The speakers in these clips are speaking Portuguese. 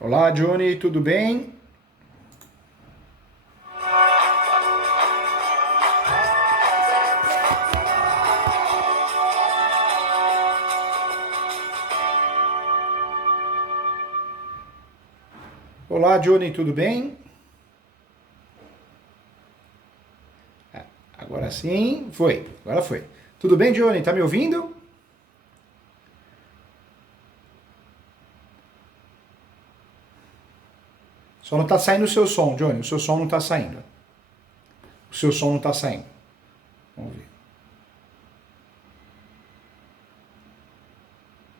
Olá, Johnny, tudo bem? Olá, Johnny, tudo bem? Agora sim, foi. Agora foi. Tudo bem, Johnny? Tá me ouvindo? Só não tá saindo o seu som, Johnny. O seu som não tá saindo. O seu som não tá saindo. Vamos ver.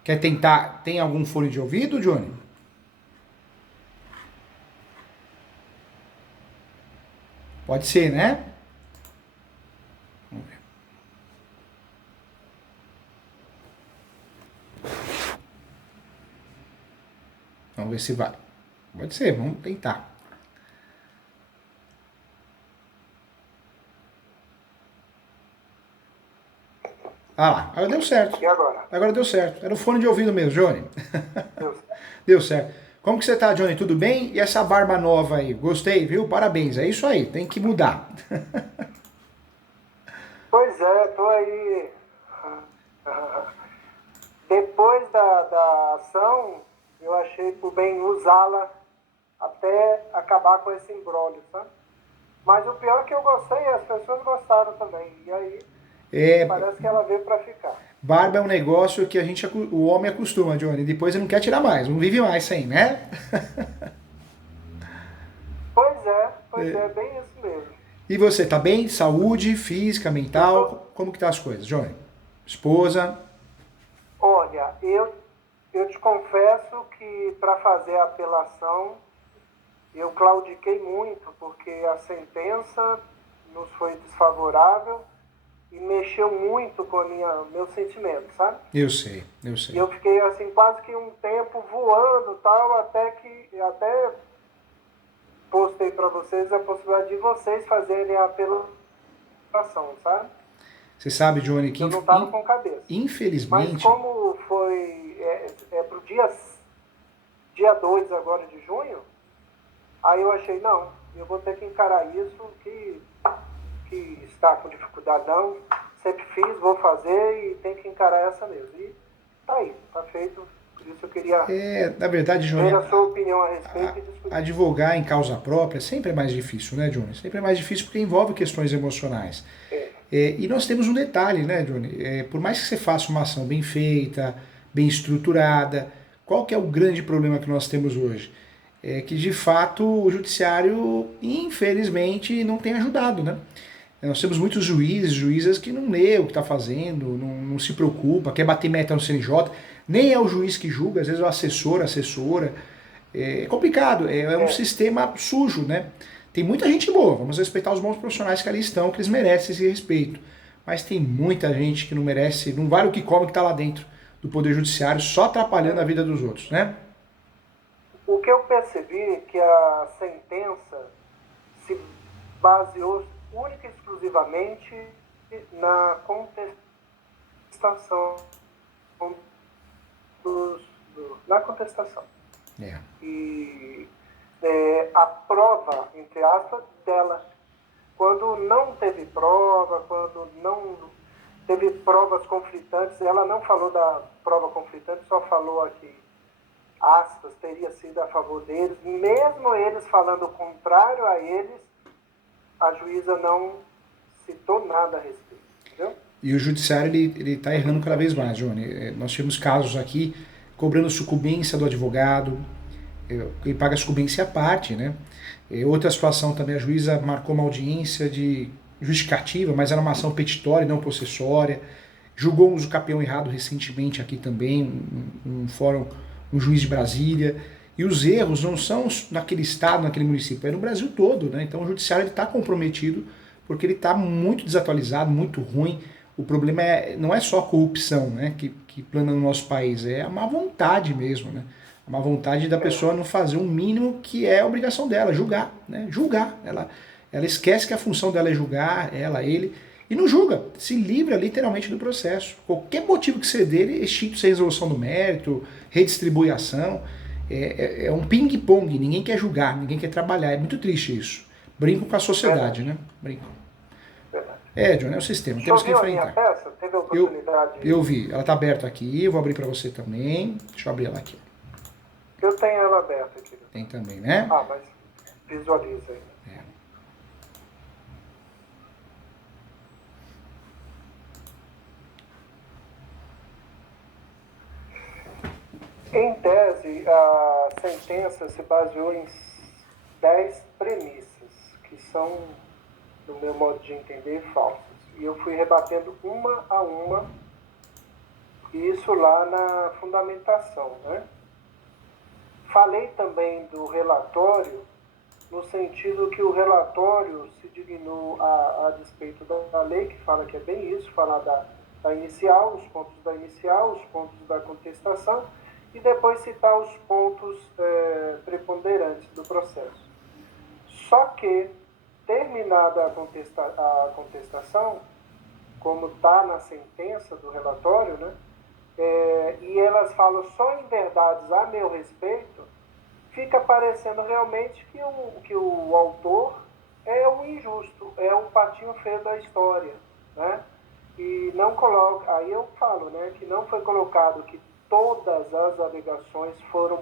Quer tentar? Tem algum fone de ouvido, Johnny? Pode ser, né? Vamos ver. Vamos ver se vai. Pode ser, vamos tentar. Ah lá, agora deu certo. E agora? Agora deu certo. Era o fone de ouvido mesmo, Johnny. Deus. Deu certo. Como que você tá, Johnny? Tudo bem? E essa barba nova aí? Gostei, viu? Parabéns. É isso aí, tem que mudar. Pois é, tô aí. Depois da ação, eu achei por bem usá-la até acabar com esse imbróglio, sabe? Mas o pior é que eu gostei e as pessoas gostaram também. E aí, É, parece que ela veio pra ficar. barba é um negócio que o homem acostuma, Johnny. Depois ele não quer tirar mais, não vive mais sem, né? Pois é, bem isso mesmo. E você, tá bem? Saúde, física, Eu tô, mental? Como que tá as coisas, Johnny? Esposa? olha, eu te confesso que para fazer a apelação eu claudiquei muito, porque a sentença nos foi desfavorável e mexeu muito com meu sentimento, sabe? Eu sei, eu E sei. eu fiquei assim quase que um tempo voando tal, até postei para vocês a possibilidade de vocês fazerem a apelação, sabe? Você sabe, Johnny, que Eu não estava com cabeça. Mas infelizmente, como foi pro dia 2 agora de junho, aí eu achei, não, eu vou ter que encarar isso, que está com dificuldade não, sempre fiz, vou fazer e tem que encarar essa mesmo. E tá aí, tá feito, por isso eu queria na verdade, Johnny, ver a sua opinião a respeito e discutir. advogar em causa própria sempre é mais difícil, né, Johnny? Sempre é mais difícil porque envolve questões emocionais. É, E nós temos um detalhe, né, Johnny? Por mais que você faça uma ação bem feita, bem estruturada, qual que é o grande problema que nós temos hoje? É que, de fato, o judiciário, infelizmente, não tem ajudado, né? Nós temos muitos juízes, juízas que não lê o que está fazendo, não se preocupa, quer bater meta no CNJ, nem é o juiz que julga, às vezes é o assessor, a assessora. É complicado, é um é, sistema sujo, né? Tem muita gente boa, vamos respeitar os bons profissionais que ali estão, que eles merecem esse respeito. Mas tem muita gente que não merece, não vale o que come que está lá dentro do Poder Judiciário, só atrapalhando a vida dos outros, né? o que eu percebi é que a sentença se baseou única e exclusivamente na contestação na contestação. É. E a prova, entre aspas, dela. Quando não teve prova, quando não teve provas conflitantes, ela não falou da prova conflitante, só falou aqui, aspas, teria sido a favor deles, mesmo eles falando o contrário a eles, a juíza não citou nada a respeito, entendeu? E o judiciário ele está errando cada vez mais, Johnny. Nós tivemos casos aqui cobrando sucumbência do advogado, ele paga sucumbência à parte, né? Outra situação também, a juíza marcou uma audiência de justificativa, mas era uma ação petitória e não possessória. Julgou um uso capião errado recentemente aqui também, um fórum, um juiz de Brasília. E os erros não são naquele estado, naquele município, é no Brasil todo, né? Então o judiciário está comprometido porque ele está muito desatualizado, muito ruim. O problema não é só a corrupção, né, que plana no nosso país, é a má vontade mesmo, né? A má vontade da pessoa não fazer o mínimo que é a obrigação dela, julgar, né? Julgar. Ela esquece que a função dela é julgar, ela, ele, e não julga, se livra literalmente do processo. Qualquer motivo que você dê, ele extinto sem resolução do mérito, redistribui a ação. é um ping-pong, ninguém quer julgar, ninguém quer trabalhar, é muito triste isso. Brinco com a sociedade, né? Brinco. Verdade. Johnny, é o sistema, O temos senhor que viu a minha enfrentar. peça? Teve a Eu, oportunidade? eu vi, ela tá aberta aqui, eu vou abrir para você também. Deixa eu abrir ela aqui. Eu tenho ela aberta aqui. Tem também, né? Ah, mas visualiza aí. Em tese, a sentença se baseou em 10 premissas, que são, no meu modo de entender, falsas. E eu fui rebatendo uma a uma, isso lá na fundamentação, né? Falei também do relatório, no sentido que o relatório se dignou a despeito da lei, que fala que é bem isso, falar da inicial, os pontos da inicial, os pontos da contestação, e depois citar os pontos preponderantes do processo. Só que, terminada a contestação, como está na sentença do relatório, né, e elas falam só em verdades a meu respeito, fica parecendo realmente que o autor é o injusto, é o patinho feio da história, né? E não coloca, aí eu falo, né, que não foi colocado que todas as alegações foram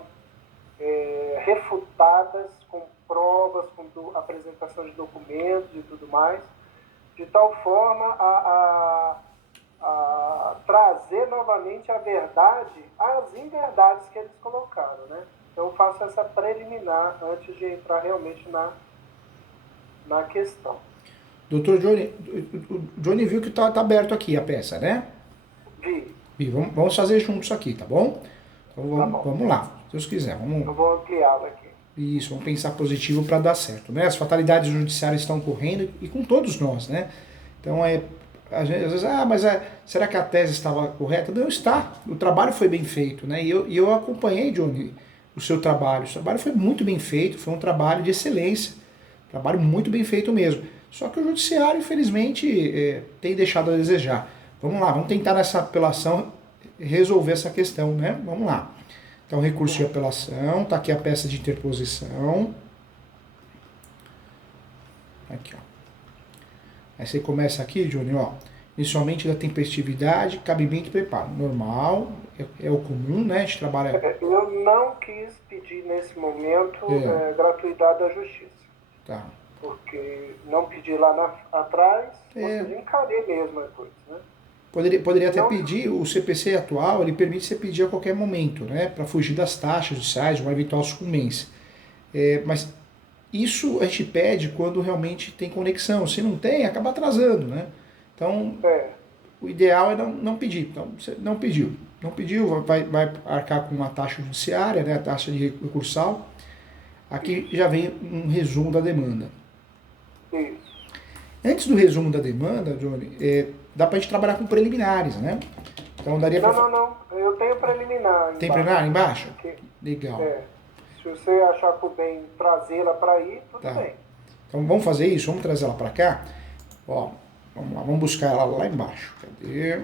refutadas com provas, com apresentação de documentos e tudo mais, de tal forma a trazer novamente a verdade às inverdades que eles colocaram, né? Então eu faço essa preliminar antes de entrar realmente na questão. Doutor Johnny, o Johnny viu que tá aberto aqui a peça, né? Vi. Vamos fazer juntos aqui, tá bom? Então Tá bom. vamos lá, se Deus quiser. Eu vou ampliá-la aqui. Isso, vamos pensar positivo para dar certo, né? As fatalidades judiciárias estão ocorrendo e com todos nós, né? Então às vezes, será que a tese estava correta? Não está. O trabalho foi bem feito, né? E eu acompanhei, Johnny, o seu trabalho. O trabalho foi muito bem feito, foi um trabalho de excelência. Trabalho muito bem feito mesmo. Só que o judiciário, infelizmente, tem deixado a desejar. Vamos lá, vamos tentar nessa apelação resolver essa questão, né? Vamos lá. Então, recurso de apelação, tá aqui a peça de interposição. Aqui, ó. Aí você começa aqui, Johnny, ó. Inicialmente da tempestividade, cabimento e preparo. Normal, é o comum, né? A gente trabalha... Eu não quis pedir nesse momento gratuidade da justiça. Tá. Porque não pedi lá atrás, ou seja, encarei mesmo a coisa, né? Poderia até pedir, o CPC atual, ele permite você pedir a qualquer momento, né? Para fugir das taxas judiciais, de uma eventual sucumbência. Mas isso a gente pede quando realmente tem conexão. Se não tem, acaba atrasando, né? Então, o ideal é não pedir. Então, você não pediu, vai arcar com uma taxa judiciária, né? A taxa de recursal. Aqui já vem um resumo da demanda. Isso. Antes do resumo da demanda, Johnny, dá pra gente trabalhar com preliminares, né? Então daria pra... Não. Eu tenho preliminar. Tem preliminar embaixo? Legal. Se você achar por bem trazê-la para aí, tudo bem. Então vamos fazer isso, vamos trazer ela para cá. Ó, vamos lá, vamos buscar ela lá embaixo. Cadê?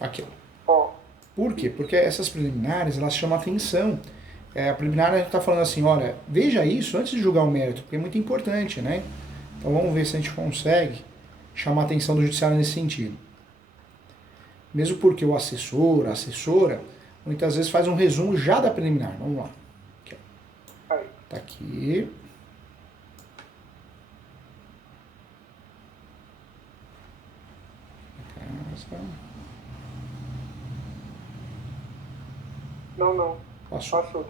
Aqui, ó. Por quê? Porque essas preliminares, elas chamam atenção. A preliminar a gente está falando assim, olha, veja isso antes de julgar o mérito, porque é muito importante, né? Então vamos ver se a gente consegue chamar a atenção do judiciário nesse sentido. Mesmo porque o assessor, a assessora, muitas vezes faz um resumo já da preliminar. Vamos lá. Aqui, ó. Tá aqui. Não. Passou. Vou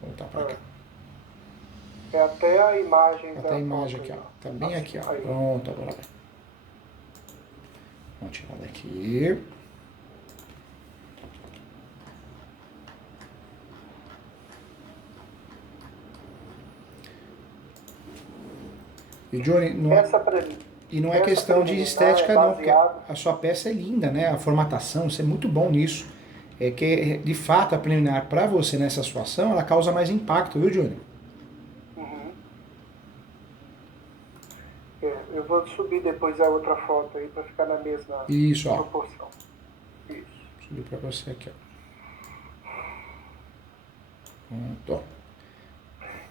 voltar pra cá. É até a imagem. Até a imagem aqui, ó. Tá bem aqui, ó. Pronto, agora vai. Vamos tirar daqui. E Johnny, não é questão de estética, não, porque a sua peça é linda, né? A formatação, você é muito bom nisso. É que, de fato, a preliminar para você nessa situação, ela causa mais impacto, viu, Johnny? Eu vou subir depois a outra foto aí para ficar na mesma proporção. Isso. Subir para você aqui, ó. Pronto.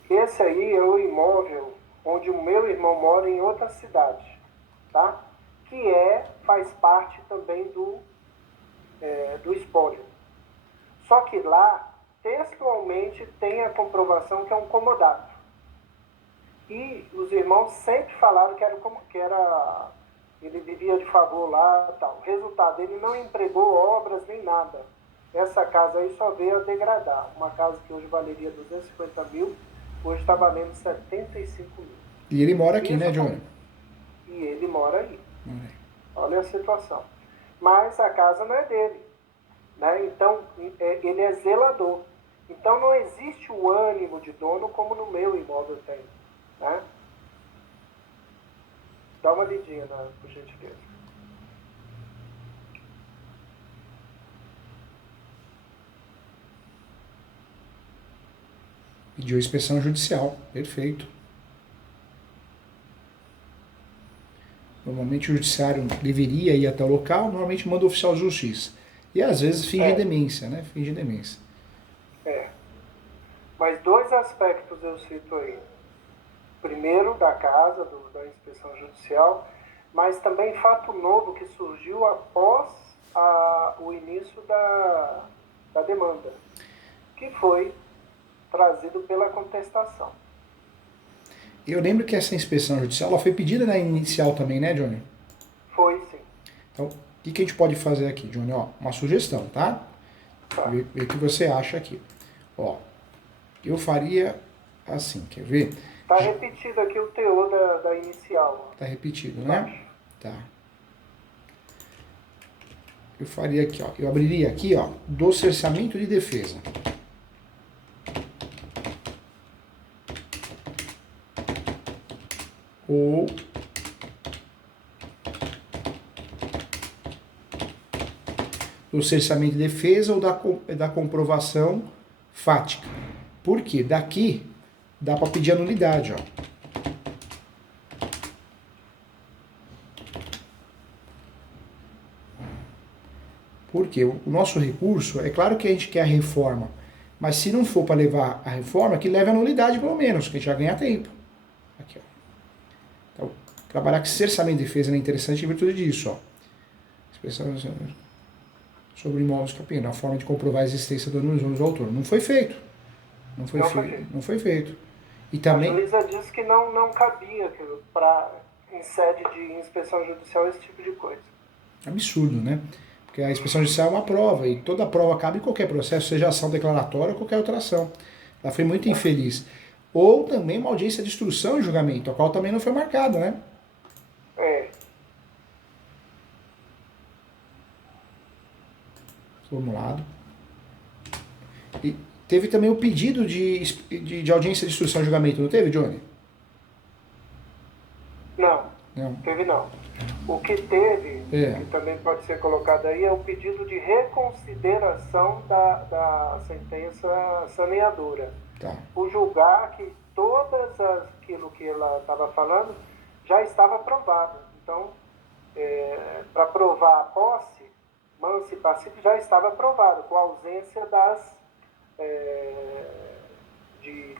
Esse aí é o imóvel onde o meu irmão mora em outra cidade, tá? Que faz parte também do espólio. Só que lá, textualmente, tem a comprovação que é um comodato. E os irmãos sempre falaram que ele vivia de favor lá e tal. Resultado, ele não empregou obras nem nada. Essa casa aí só veio a degradar. Uma casa que hoje valeria 250 mil, hoje está valendo 75 mil. E ele mora aqui, né, Johnny? E ele mora aí. Olha a situação. Mas a casa não é dele, né? Então, ele é zelador. Então, não existe o ânimo de dono como no meu imóvel tem, né? Dá uma lidinha, por gentileza. Pediu inspeção judicial. Perfeito. Normalmente o judiciário deveria ir até o local, normalmente manda o oficial de justiça. E às vezes finge demência, né? Finge demência. Mas dois aspectos eu cito aí. Primeiro, da casa, da inspeção judicial, mas também fato novo que surgiu após o início da demanda, que foi trazido pela contestação. Eu lembro que essa inspeção judicial ela foi pedida na inicial também, né, Johnny? Foi, sim. Então, o que a gente pode fazer aqui, Johnny? Ó, uma sugestão, tá? Ver o que você acha aqui. Ó, eu faria assim, quer ver? Está repetido aqui o teor da inicial. Tá repetido, né? Tá. Eu faria aqui, ó. Eu abriria aqui, ó, do cerceamento de defesa. Ou do cerceamento de defesa ou da comprovação fática. Por quê? Daqui dá para pedir a nulidade, ó. Porque o nosso recurso, é claro que a gente quer a reforma, mas se não for para levar a reforma, que leve a nulidade pelo menos, que a gente vai ganhar tempo. Aqui, ó. Então, trabalhar com cerceamento de defesa é interessante em virtude disso, ó. Expressão sobre imóveis capim, na forma de comprovar a existência do dano do autor. Não foi feito. Não foi feito. E também... A juíza disse que não cabia em sede de inspeção judicial esse tipo de coisa. Absurdo, né? Porque a inspeção judicial é uma prova, e toda prova cabe em qualquer processo, seja ação declaratória ou qualquer outra ação. Ela foi muito infeliz. Ou também uma audiência de instrução e julgamento, a qual também não foi marcada, né? Formulado. E teve também o pedido de audiência de instrução e julgamento, não teve, Johnny? Não, teve não. O que teve, que também pode ser colocado aí, é o pedido de reconsideração da sentença saneadora. Tá. Por julgar que todas aquilo que ela estava falando já estava aprovado. Então, para provar a posse, manso e pacífico já estava aprovado, com a ausência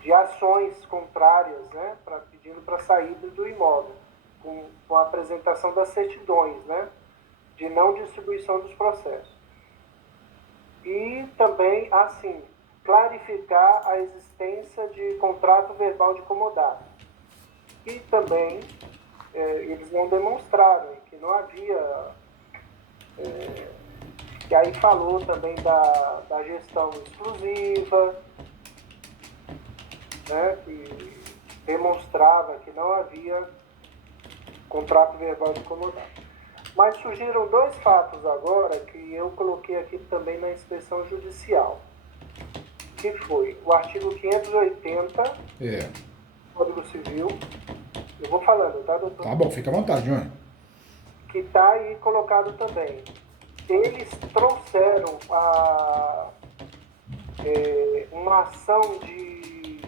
de ações contrárias, né, pedindo para saída do imóvel, com a apresentação das certidões, né, de não distribuição dos processos. E também, assim, clarificar a existência de contrato verbal de comodato. E também eles não demonstraram que não havia... E aí falou também da gestão exclusiva, né, que demonstrava que não havia contrato verbal de comodato. Mas surgiram dois fatos agora que eu coloquei aqui também na inspeção judicial, que foi o artigo 580 do Código Civil. Eu vou falando, tá, doutor? Tá bom, fica à vontade, Johnny. Que está aí colocado também. Eles trouxeram uma ação de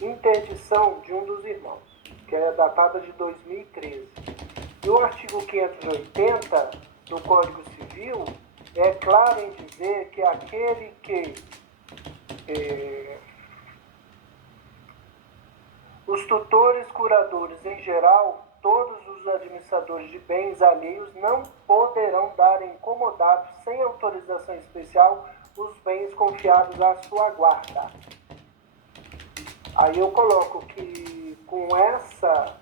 interdição de um dos irmãos, que é datada de 2013. E o artigo 580 do Código Civil é clara em dizer que aquele que os tutores curadores em geral, todos os administradores de bens alheios não poderão dar em comodato sem autorização especial os bens confiados à sua guarda. Aí eu coloco que com essa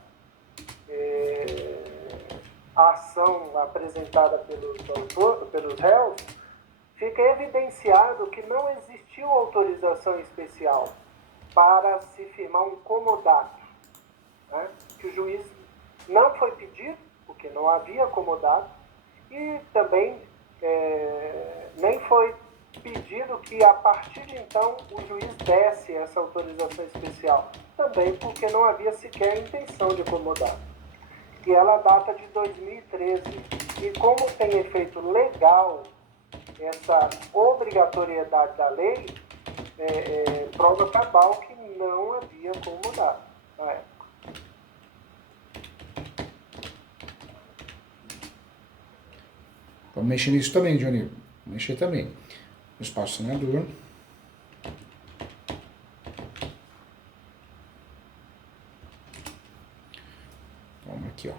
ação apresentada pelos réus, fica evidenciado que não existiu autorização especial para se firmar um comodato, né? Que o juiz não foi pedir, porque não havia comodato, e também nem foi pedido que a partir de então o juiz desse essa autorização especial, também porque não havia sequer intenção de comodato. E ela data de 2013, e como tem efeito legal essa obrigatoriedade da lei, prova cabal que não havia comodato na época. Vamos mexer nisso também, Johnny. Vamos mexer também. No espaço senador. Vamos aqui, ó.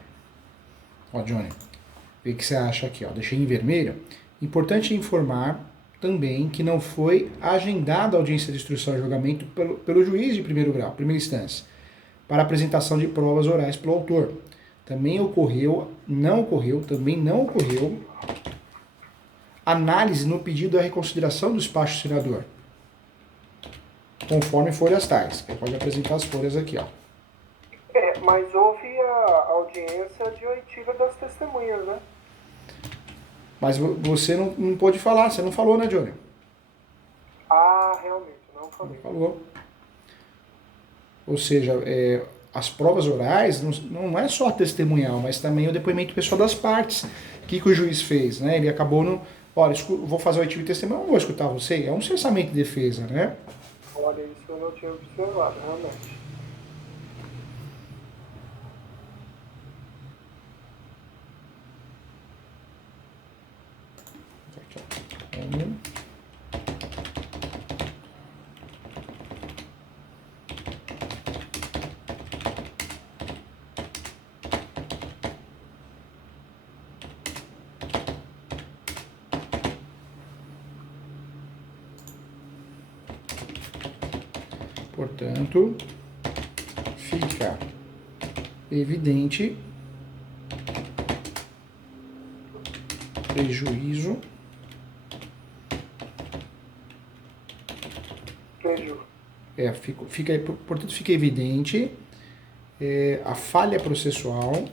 Ó, Johnny. Vê o que você acha aqui, ó. Deixei em vermelho. Importante informar também que não foi agendada a audiência de instrução e julgamento pelo juiz de primeiro grau, primeira instância, para apresentação de provas orais pelo autor. Também não ocorreu análise no pedido da reconsideração do despacho senador, conforme folhas tais. Você pode apresentar as folhas aqui, ó. Mas houve a audiência de oitiva das testemunhas, né? Mas você não pôde falar, você não falou, né, Johnny? Ah, realmente, não falei. Não falou. Ou seja, as provas orais não é só a testemunhal, mas também o depoimento pessoal das partes. O que o juiz fez, né? Ele acabou no... Olha, vou fazer o oitivo de testemunha, não vou escutar você. É um cessamento de defesa, né? Olha, isso eu não tinha observado, realmente. Portanto, fica evidente prejuízo. Portanto, fica evidente a falha processual,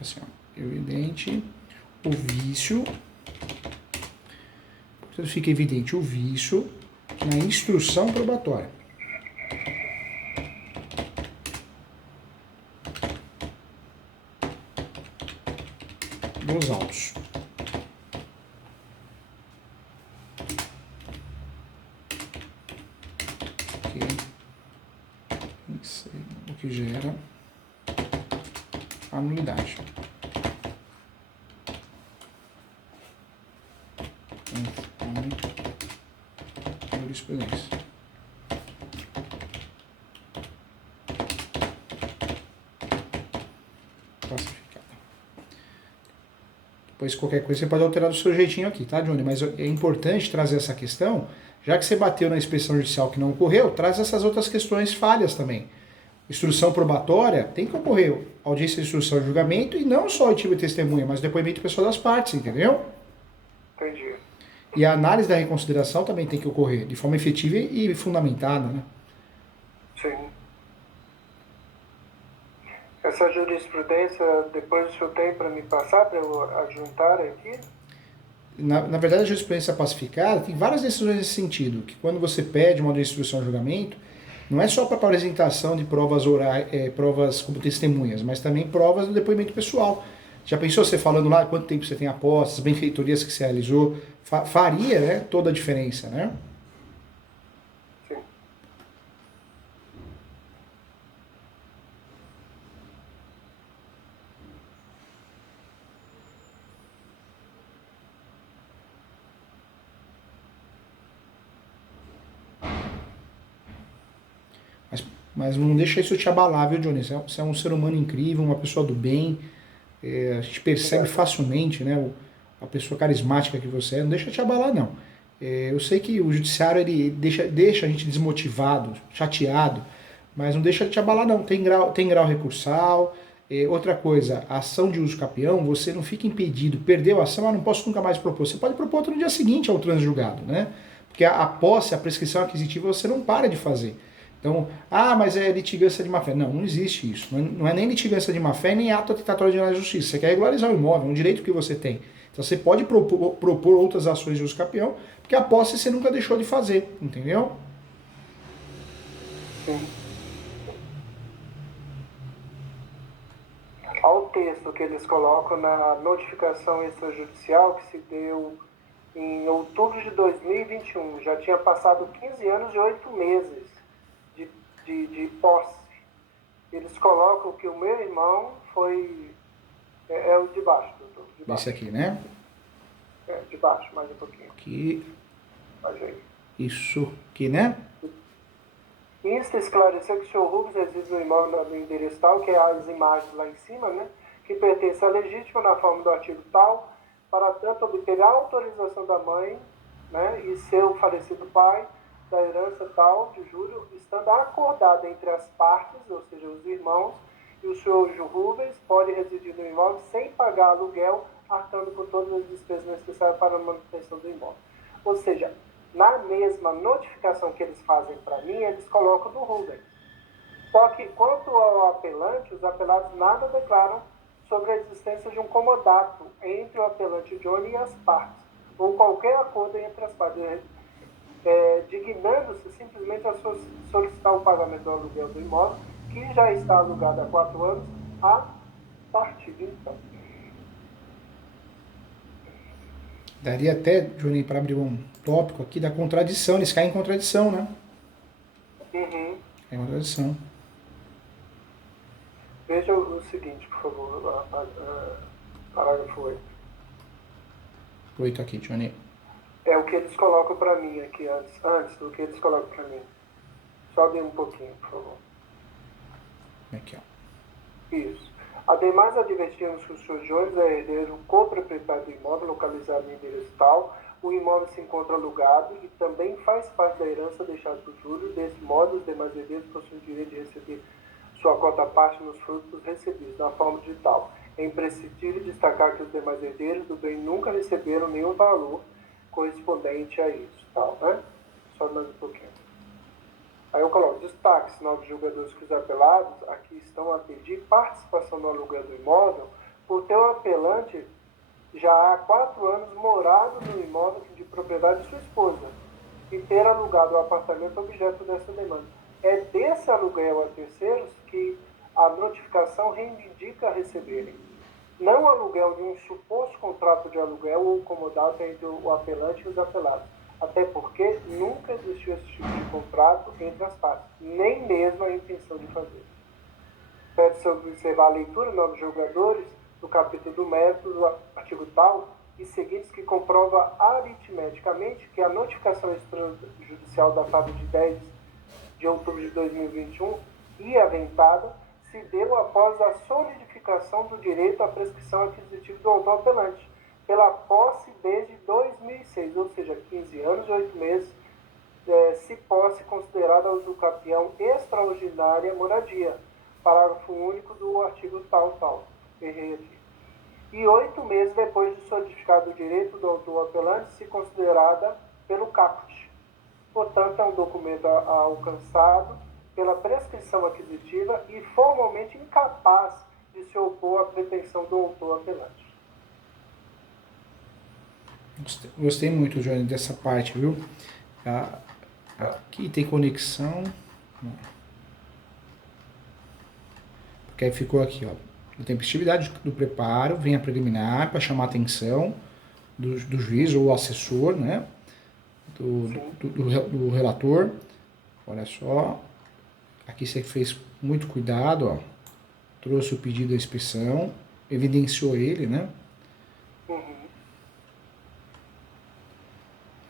assim, ó, evidente o vício, portanto, fica evidente o vício na instrução probatória. Dos autos. O que gera anulidade. Jurisprudência. Classificada. Depois, qualquer coisa, você pode alterar do seu jeitinho aqui, tá, Johnny? Mas é importante trazer essa questão, já que você bateu na inspeção judicial que não ocorreu, traz essas outras questões falhas também. Instrução probatória, tem que ocorrer audiência de instrução e julgamento, e não só o oitivo de testemunha, mas o depoimento pessoal das partes, entendeu? Entendi. E a análise da reconsideração também tem que ocorrer de forma efetiva e fundamentada, né? Sim. Essa jurisprudência, depois o senhor tem para me passar, para eu adjuntar aqui? Na verdade, a jurisprudência pacificada tem várias decisões nesse sentido, que quando você pede uma audiência de instrução e julgamento, não é só para apresentação de provas orais, provas como testemunhas, mas também provas do depoimento pessoal. Já pensou você falando lá quanto tempo você tem após, as benfeitorias que você realizou? Faria, né, toda a diferença, né? Sim. Mas não deixa isso te abalar, viu, Johnny? Você é um ser humano incrível, uma pessoa do bem. A gente percebe facilmente, né, a pessoa carismática que você é. Não deixa te abalar, não. Eu sei que o judiciário ele deixa a gente desmotivado, chateado, mas não deixa te abalar, não. Tem grau recursal. Outra coisa, a ação de uso capião, você não fica impedido. Perdeu a ação, não posso nunca mais propor. Você pode propor outra no dia seguinte ao transjulgado, né? Porque a posse, a prescrição aquisitiva, você não para de fazer. Então, mas é litigância de má-fé. Não, não existe isso. Não é nem litigância de má-fé, nem ato atentatório de justiça. Você quer regularizar o imóvel, é um direito que você tem. Então, você pode propor outras ações de uso capião, porque a posse você nunca deixou de fazer, entendeu? Sim. Ao texto que eles colocam na notificação extrajudicial que se deu em outubro de 2021, já tinha passado 15 anos e 8 meses de posse. Eles colocam que o meu irmão foi... É o de baixo, doutor. De baixo. Esse aqui, né? De baixo, mais um pouquinho. Aqui. Mais aí. Isso aqui, né? Insta esclareceu que o senhor Rubens reside no imóvel no endereço tal, que é as imagens lá em cima, né? Que pertence à legítima na forma do artigo tal, para tanto obter a autorização da mãe, né? E seu falecido pai, da herança tal, de Júlio, estando acordada entre as partes, ou seja, os irmãos, e o senhor Rubens pode residir no imóvel sem pagar aluguel, arcando por todas as despesas necessárias para a manutenção do imóvel. Ou seja, na mesma notificação que eles fazem para mim, eles colocam do Rubens. Só que, quanto ao apelante, os apelados nada declaram sobre a existência de um comodato entre o apelante Johnny e as partes, ou qualquer acordo entre as partes, dignando-se simplesmente a solicitar o pagamento do aluguel do imóvel, que já está alugado há 4 anos, a partir de então. Daria até, Johnny, para abrir um tópico aqui da contradição. Eles caem em contradição, né? Uhum. É uma contradição. Veja o seguinte, por favor, parágrafo 8. 8 aqui, Johnny. É o que eles colocam para mim aqui antes do que eles colocam para mim. Sobe um pouquinho, por favor. Aqui, ó. Isso. Ademais, advertimos que o Sr. Jones é herdeiro co-proprietário do imóvel localizado no endereço tal. O imóvel se encontra alugado e também faz parte da herança deixada por Júlio. Desse modo, os demais herdeiros possuem o direito de receber sua cota parte nos frutos recebidos na forma digital. É imprescindível destacar que os demais herdeiros do bem nunca receberam nenhum valor correspondente a isso, tal, né? Só mais um pouquinho. Aí eu coloco destaque, novos julgadores que os apelados aqui estão a pedir participação no aluguel do imóvel por ter o apelante já há 4 anos morado no imóvel de propriedade de sua esposa e ter alugado o apartamento objeto dessa demanda. É desse aluguel a terceiros que a notificação reivindica receberem. Não o aluguel de um suposto contrato de aluguel ou comodato entre o apelante e os apelados. Até porque nunca existiu esse tipo de contrato entre as partes, nem mesmo a intenção de fazer. Pede-se observar a leitura, novos julgadores, do capítulo do mérito, do artigo tal e seguintes, que comprova aritmeticamente que a notificação extrajudicial datada de 10 de outubro de 2021 e aventada se deu após a solidificação do direito à prescrição aquisitiva do autor apelante, pela posse desde 2006, ou seja, 15 anos e 8 meses, se posse considerada usucapião extraordinária moradia, parágrafo único do artigo tal, errei aqui. E 8 meses depois de solidificado o direito do autor apelante, se considerada pelo caput. Portanto, é um documento alcançado pela prescrição aquisitiva e formalmente incapaz de se opor à pretensão do autor apelante. Gostei muito, Johnny, dessa parte, viu? Aqui tem conexão. Porque aí ficou aqui, ó. A tempestividade do preparo, vem a preliminar para chamar a atenção do juiz ou assessor, né? Do relator. Olha só. Aqui você fez muito cuidado, ó. Trouxe o pedido da inspeção, evidenciou ele, né?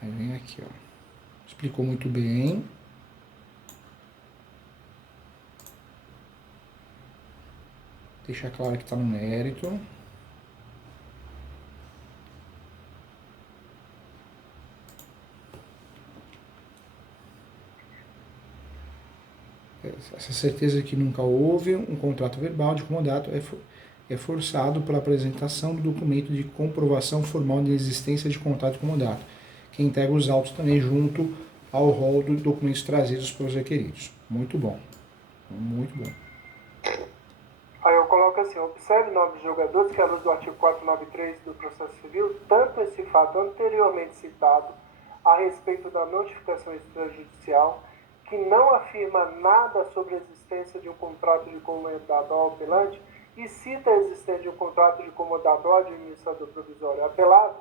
Aí vem aqui, ó. Explicou muito bem. deixar claro que está no mérito. Essa certeza que nunca houve um contrato verbal de comodato é forçado pela apresentação do documento de comprovação formal de existência de contrato de comodato, que integra os autos também junto ao rol dos documentos trazidos pelos requeridos. Muito bom. Muito bom. Aí eu coloco assim: observe, nobres jogadores, que à luz do artigo 493 do Processo Civil, tanto esse fato anteriormente citado a respeito da notificação extrajudicial, que não afirma nada sobre a existência de um contrato de comodato ao apelante e cita a existência de um contrato de comodato ao administrador provisório apelado,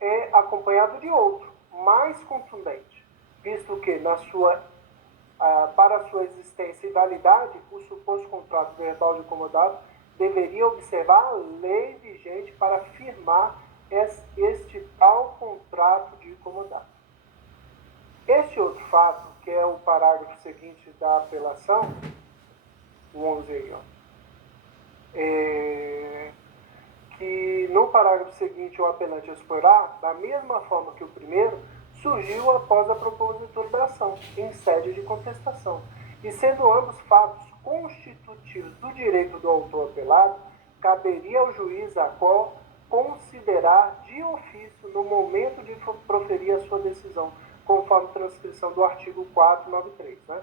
é acompanhado de outro, mais contundente, visto que para sua existência e validade, o suposto contrato verbal de comodato deveria observar a lei vigente para firmar este tal contrato de comodato. Este outro fato, que é o parágrafo seguinte da apelação, o 11 aí, que no parágrafo seguinte o apelante exporá, da mesma forma que o primeiro, surgiu após a propositura da ação, em sede de contestação. E sendo ambos fatos constitutivos do direito do autor apelado, caberia ao juiz a qual considerar de ofício no momento de proferir a sua decisão, conforme transcrição do artigo 493, né?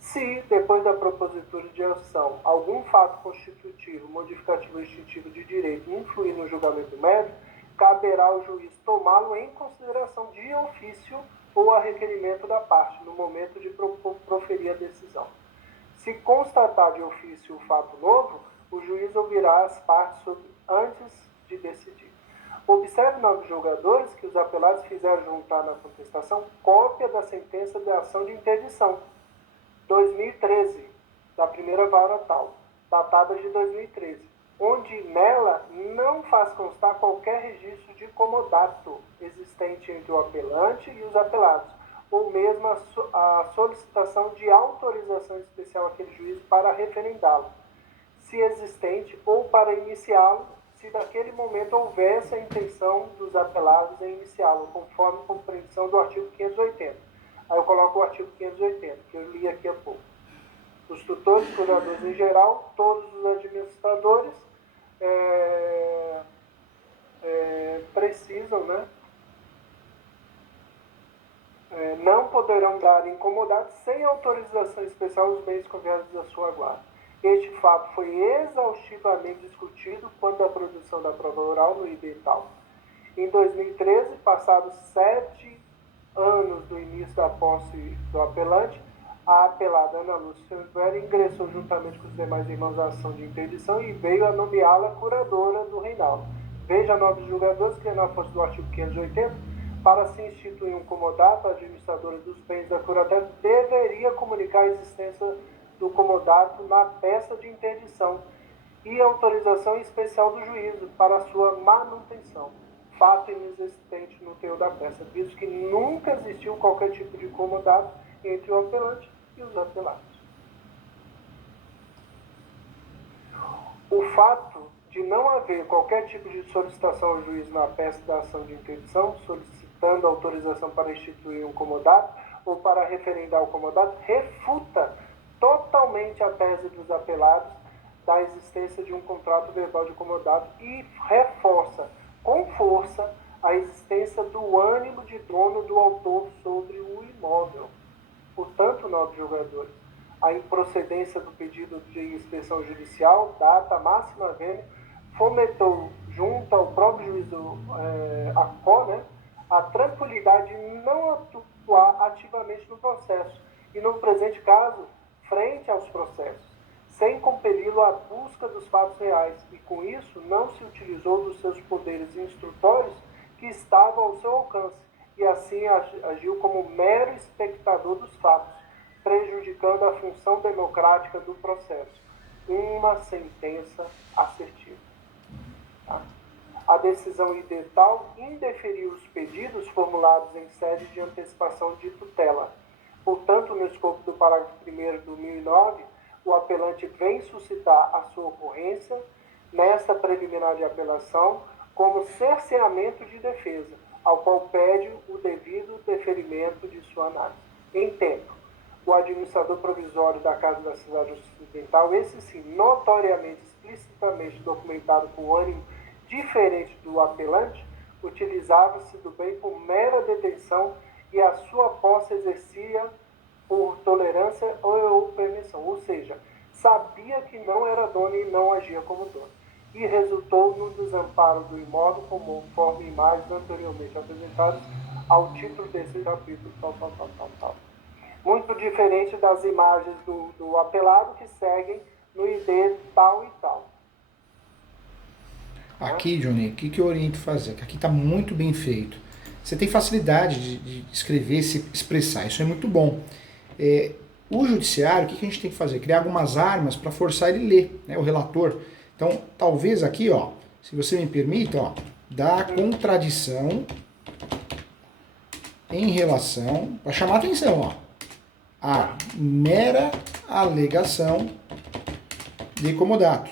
Se, depois da propositura de ação, algum fato constitutivo, modificativo ou extintivo de direito influir no julgamento do mérito, caberá ao juiz tomá-lo em consideração de ofício ou a requerimento da parte, no momento de proferir a decisão. Se constatar de ofício o fato novo, o juiz ouvirá as partes antes de decidir. Observe, nobres julgadores, que os apelados fizeram juntar na contestação cópia da sentença de ação de interdição 2013, da primeira vara tal, datada de 2013, onde nela não faz constar qualquer registro de comodato existente entre o apelante e os apelados, ou mesmo a solicitação de autorização especial àquele juiz para referendá-lo, se existente, ou para iniciá-lo, se naquele momento houvesse a intenção dos apelados em iniciá-lo, conforme compreensão do artigo 580. Aí eu coloco o artigo 580, que eu li aqui há pouco. Os tutores, curadores em geral, todos os administradores precisam, né? Não poderão dar incomodados sem autorização especial os bens conviados à sua guarda. Este fato foi exaustivamente discutido quando da produção da prova oral no IBETAL. Em 2013, passados 7 anos do início da posse do apelante, a apelada Ana Lúcia Silveira ingressou juntamente com os demais irmãos à ação de interdição e veio a nomeá-la curadora do Reinaldo. Veja, nobres julgadores, que na força do artigo 580, para se instituir um comodato, a administradora dos bens da curatela deveria comunicar a existência do comodato na peça de interdição e autorização especial do juízo para sua manutenção, fato inexistente no teor da peça, visto que nunca existiu qualquer tipo de comodato entre o apelante e os apelados. O fato de não haver qualquer tipo de solicitação ao juiz na peça da ação de interdição, solicitando autorização para instituir um comodato ou para referendar o comodato, refuta totalmente a tese dos apelados da existência de um contrato verbal de comodato e reforça com força a existência do ânimo de dono do autor sobre o imóvel. Portanto, nobres julgadores, a improcedência do pedido de inspeção judicial, data máxima vênia, fomentou, junto ao próprio juiz do ACO, né, a tranquilidade de não atuar ativamente no processo e, no presente caso, frente aos processos, sem compeli-lo à busca dos fatos reais, e com isso não se utilizou dos seus poderes instrutórios que estavam ao seu alcance, e assim agiu como mero espectador dos fatos, prejudicando a função democrática do processo. Uma sentença assertiva. Tá? A decisão idetal indeferiu os pedidos formulados em sede de antecipação de tutela. Portanto, no escopo do parágrafo 1º do 1009, o apelante vem suscitar a sua ocorrência nesta preliminar de apelação como cerceamento de defesa, ao qual pede o devido deferimento de sua análise. Em tempo, o administrador provisório da Casa da Cidade Ocidental, esse sim, notoriamente, explicitamente documentado com ânimo diferente do apelante, utilizava-se do bem por mera detenção e a sua posse exercia por tolerância ou permissão, ou seja, sabia que não era dono e não agia como dono, e resultou no desamparo do imóvel conforme imagens anteriormente apresentadas ao título desse capítulo, tal. Muito diferente das imagens do apelado que seguem no ID tal e tal. Aqui, Johnny, o que eu oriento fazer? Aqui está muito bem feito. Você tem facilidade de escrever, se expressar, isso é muito bom. O judiciário, o que a gente tem que fazer? Criar algumas armas para forçar ele a ler, né, o relator. Então, talvez aqui, ó, se você me permite, ó, da contradição em relação, para chamar a atenção, ó, a mera alegação de comodato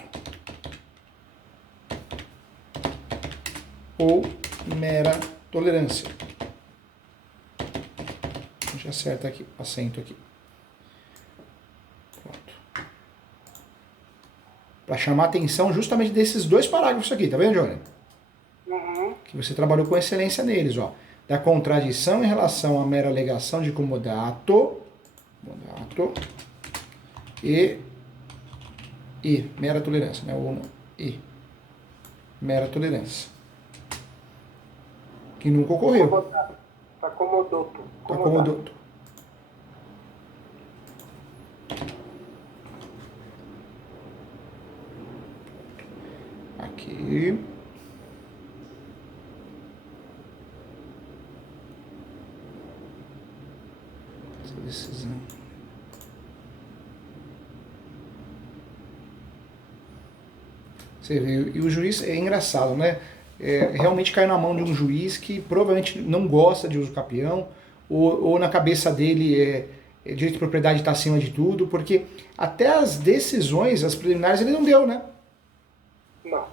ou mera tolerância. A gente acerta aqui, acento aqui. Pronto. Para chamar a atenção justamente desses dois parágrafos aqui, tá vendo, Johnny? Que você trabalhou com excelência neles, ó. Da contradição em relação à mera alegação de comodato e mera tolerância, né? Ou e mera tolerância. Que nunca ocorreu. Acomodoto. Aqui. Essa decisão. Você vê, e o juiz é engraçado, né? Realmente caiu na mão de um juiz que provavelmente não gosta de uso capião, ou na cabeça dele direito de propriedade está acima de tudo, porque até as decisões, as preliminares, ele não deu, né? Não.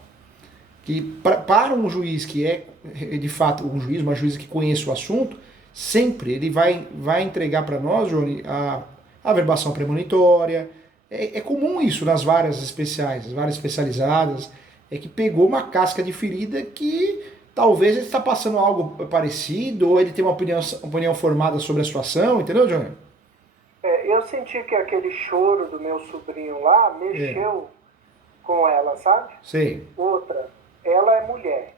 Que para um juiz que é, de fato, um juiz, uma juíza que conhece o assunto, sempre ele vai entregar para nós, Johnny, a verbação premonitória. É comum isso nas varas especiais, as varas especializadas, que pegou uma casca de ferida que talvez ele está passando algo parecido, ou ele tem uma opinião formada sobre a situação, entendeu, Johnny? Eu senti que aquele choro do meu sobrinho lá mexeu com ela, sabe? Sei. Outra, ela é mulher.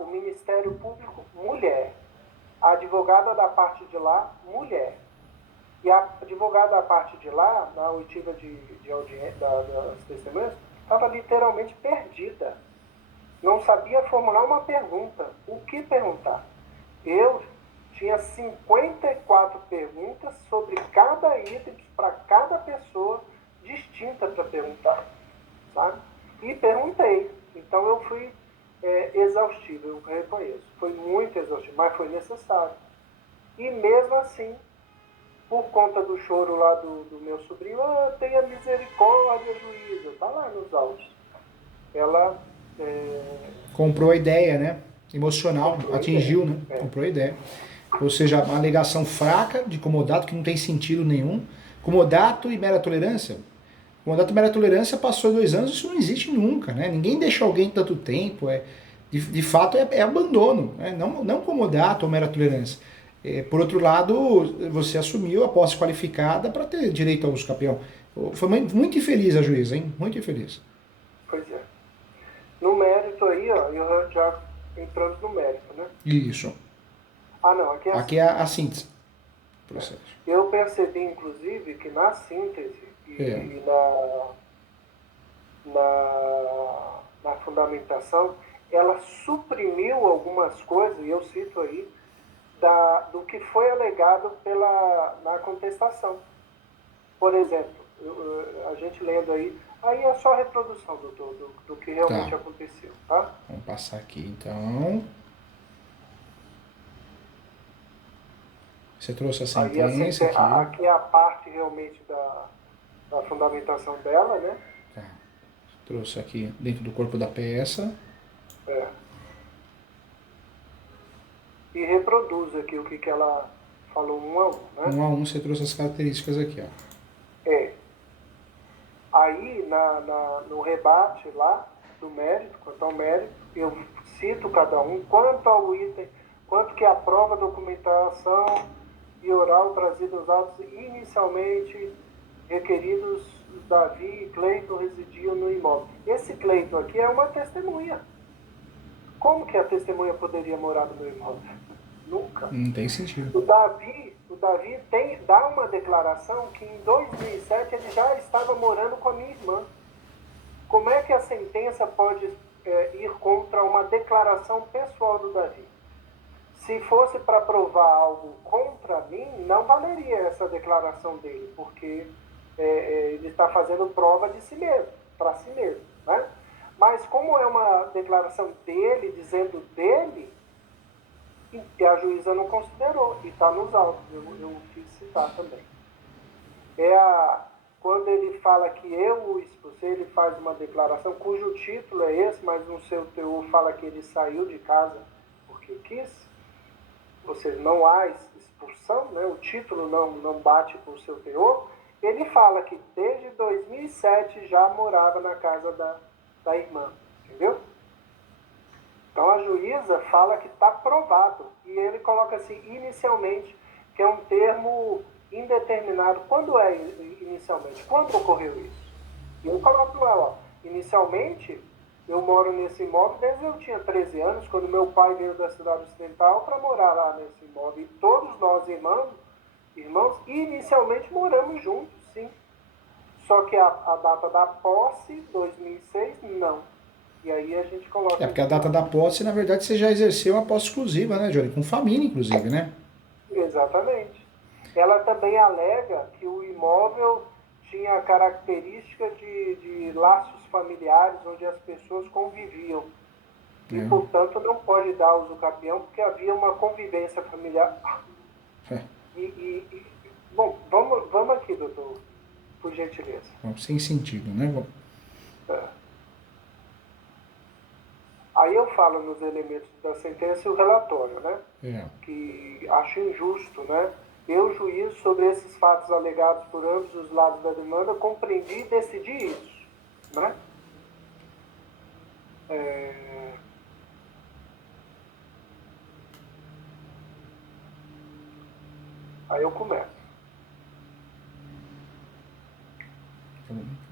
O Ministério Público, mulher. A advogada da parte de lá, mulher. E a advogada da parte de lá, na oitiva de audiência das testemunhas, estava literalmente perdida. Não sabia formular uma pergunta. O que perguntar? Eu tinha 54 perguntas sobre cada item, para cada pessoa distinta para perguntar, sabe? E perguntei. Então eu fui exaustivo, eu reconheço. Foi muito exaustivo, mas foi necessário. E mesmo assim, por conta do choro lá do meu sobrinho, tenha misericórdia, juíza, tá lá nos autos. Ela comprou a ideia, né? Emocional, atingiu, né? Comprou a ideia. Ou seja, uma alegação fraca de comodato que não tem sentido nenhum. Comodato e mera tolerância. Comodato e mera tolerância passou 2 anos, isso não existe nunca, né? Ninguém deixa alguém tanto tempo. De fato, é abandono, né? Não comodato ou mera tolerância. Por outro lado, você assumiu a posse qualificada para ter direito ao uso capião. Foi muito infeliz a juíza, hein? Muito infeliz. Pois é. No mérito aí, ó, já entramos no mérito, né? Isso. Não, aqui é a síntese do processo. Eu percebi, inclusive, que na síntese e na fundamentação, ela suprimiu algumas coisas, e eu cito aí, do que foi alegado na contestação. Por exemplo, a gente lendo aí é só a reprodução do que realmente aconteceu, tá? Vamos passar aqui, então. Você trouxe a sentença aqui. Aqui é a parte realmente a fundamentação dela, né? Tá. Trouxe aqui dentro do corpo da peça. É. E reproduz aqui o que ela falou um a um, né? Um a um você trouxe as características aqui, ó. É. Aí, no rebate lá, do mérito, quanto ao mérito, eu cito cada um, quanto ao item, quanto que aprova a documentação e oral trazida aos autos inicialmente requeridos, Davi e Cleiton residiam no imóvel. Esse Cleiton aqui é uma testemunha. Como que a testemunha poderia morar no meu imóvel? Nunca. Não tem sentido. O Davi dá uma declaração que em 2007 ele já estava morando com a minha irmã. Como é que a sentença pode ir contra uma declaração pessoal do Davi? Se fosse para provar algo contra mim, não valeria essa declaração dele, porque ele está fazendo prova de si mesmo, para si mesmo, né? Mas como é uma declaração dele, dizendo dele, e a juíza não considerou, e está nos autos, eu fiz citar também. Quando ele fala que eu o expulsei, ele faz uma declaração cujo título é esse, mas no seu teor fala que ele saiu de casa porque quis, ou seja, não há expulsão, né? O título não bate com o seu teor. Ele fala que desde 2007 já morava na casa da irmã, entendeu? Então a juíza fala que está provado, e ele coloca assim, inicialmente, que é um termo indeterminado. Quando é inicialmente? Quando ocorreu isso? E eu coloco lá, ó, inicialmente, eu moro nesse imóvel desde eu tinha 13 anos, quando meu pai veio da cidade ocidental para morar lá nesse imóvel. E todos nós, irmãos, inicialmente moramos juntos, sim. Só que a data da posse, 2006, não. E aí a gente coloca... Porque a data da posse, na verdade, você já exerceu a posse exclusiva, né, Johnny? Com família, inclusive, né? Exatamente. Ela também alega que o imóvel tinha característica de laços familiares, onde as pessoas conviviam. E, portanto, não pode dar uso capião, porque havia uma convivência familiar. Bom, vamos aqui, doutor, por gentileza. Sem sentido, né? Aí eu falo nos elementos da sentença e o relatório, né? Que acho injusto, né? Eu, juiz, sobre esses fatos alegados por ambos os lados da demanda, compreendi e decidi isso, né? Aí eu começo.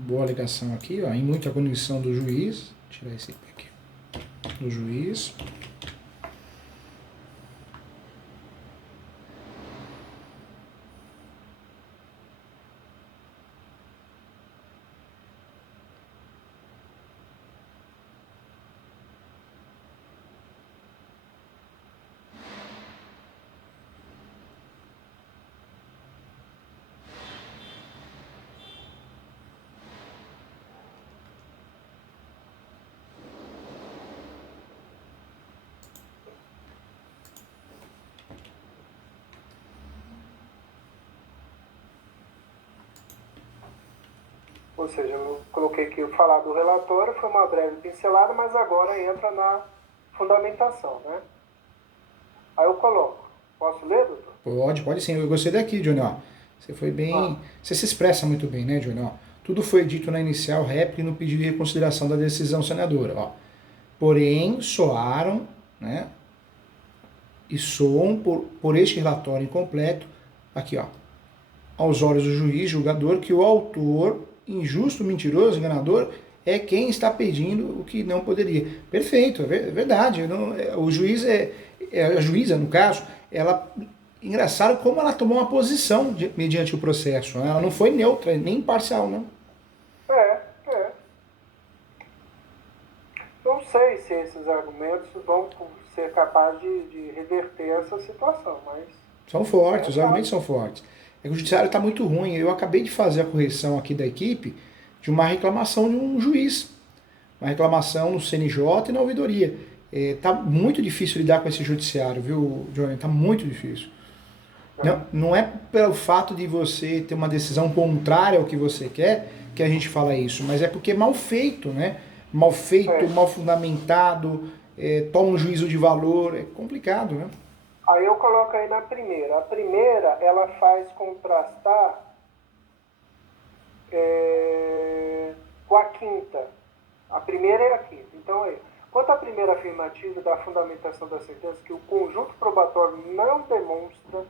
Boa alegação aqui, ó, em muita cognição do juiz. Vou tirar esse aqui. Do juiz. Ou seja, eu coloquei que eu falar do relatório, foi uma breve pincelada, mas agora entra na fundamentação, né? Aí eu coloco. Posso ler, doutor? Pode sim. Eu gostei daqui, Johnny, ó. Você foi bem... Você se expressa muito bem, né, Johnny? Ó, tudo foi dito na inicial réplica e no pedido de reconsideração da decisão senadora, ó. Porém, soaram, né, e soam por este relatório incompleto, aqui, ó, aos olhos do juiz, julgador, que o autor, injusto, mentiroso, enganador, é quem está pedindo o que não poderia. Perfeito, é verdade. O juiz, a juíza, no caso, ela... Engraçado como ela tomou uma posição mediante o processo. Ela não foi neutra, nem imparcial, não. Não sei se esses argumentos vão ser capazes de reverter essa situação, mas... São fortes, os argumentos são fortes. É que o judiciário está muito ruim. Eu acabei de fazer a correção aqui da equipe de uma reclamação de um juiz. Uma reclamação no CNJ e na ouvidoria. Tá muito difícil lidar com esse judiciário, viu, Johnny? Tá muito difícil. Não é pelo fato de você ter uma decisão contrária ao que você quer que a gente fala isso, mas é porque é mal feito, né? Mal feito, É. mal fundamentado, toma um juízo de valor, é complicado, né? Aí eu coloco aí na primeira. A primeira, ela faz contrastar com a quinta. A primeira é a quinta. Então, aí, quanto à primeira afirmativa da fundamentação da sentença, que o conjunto probatório não demonstra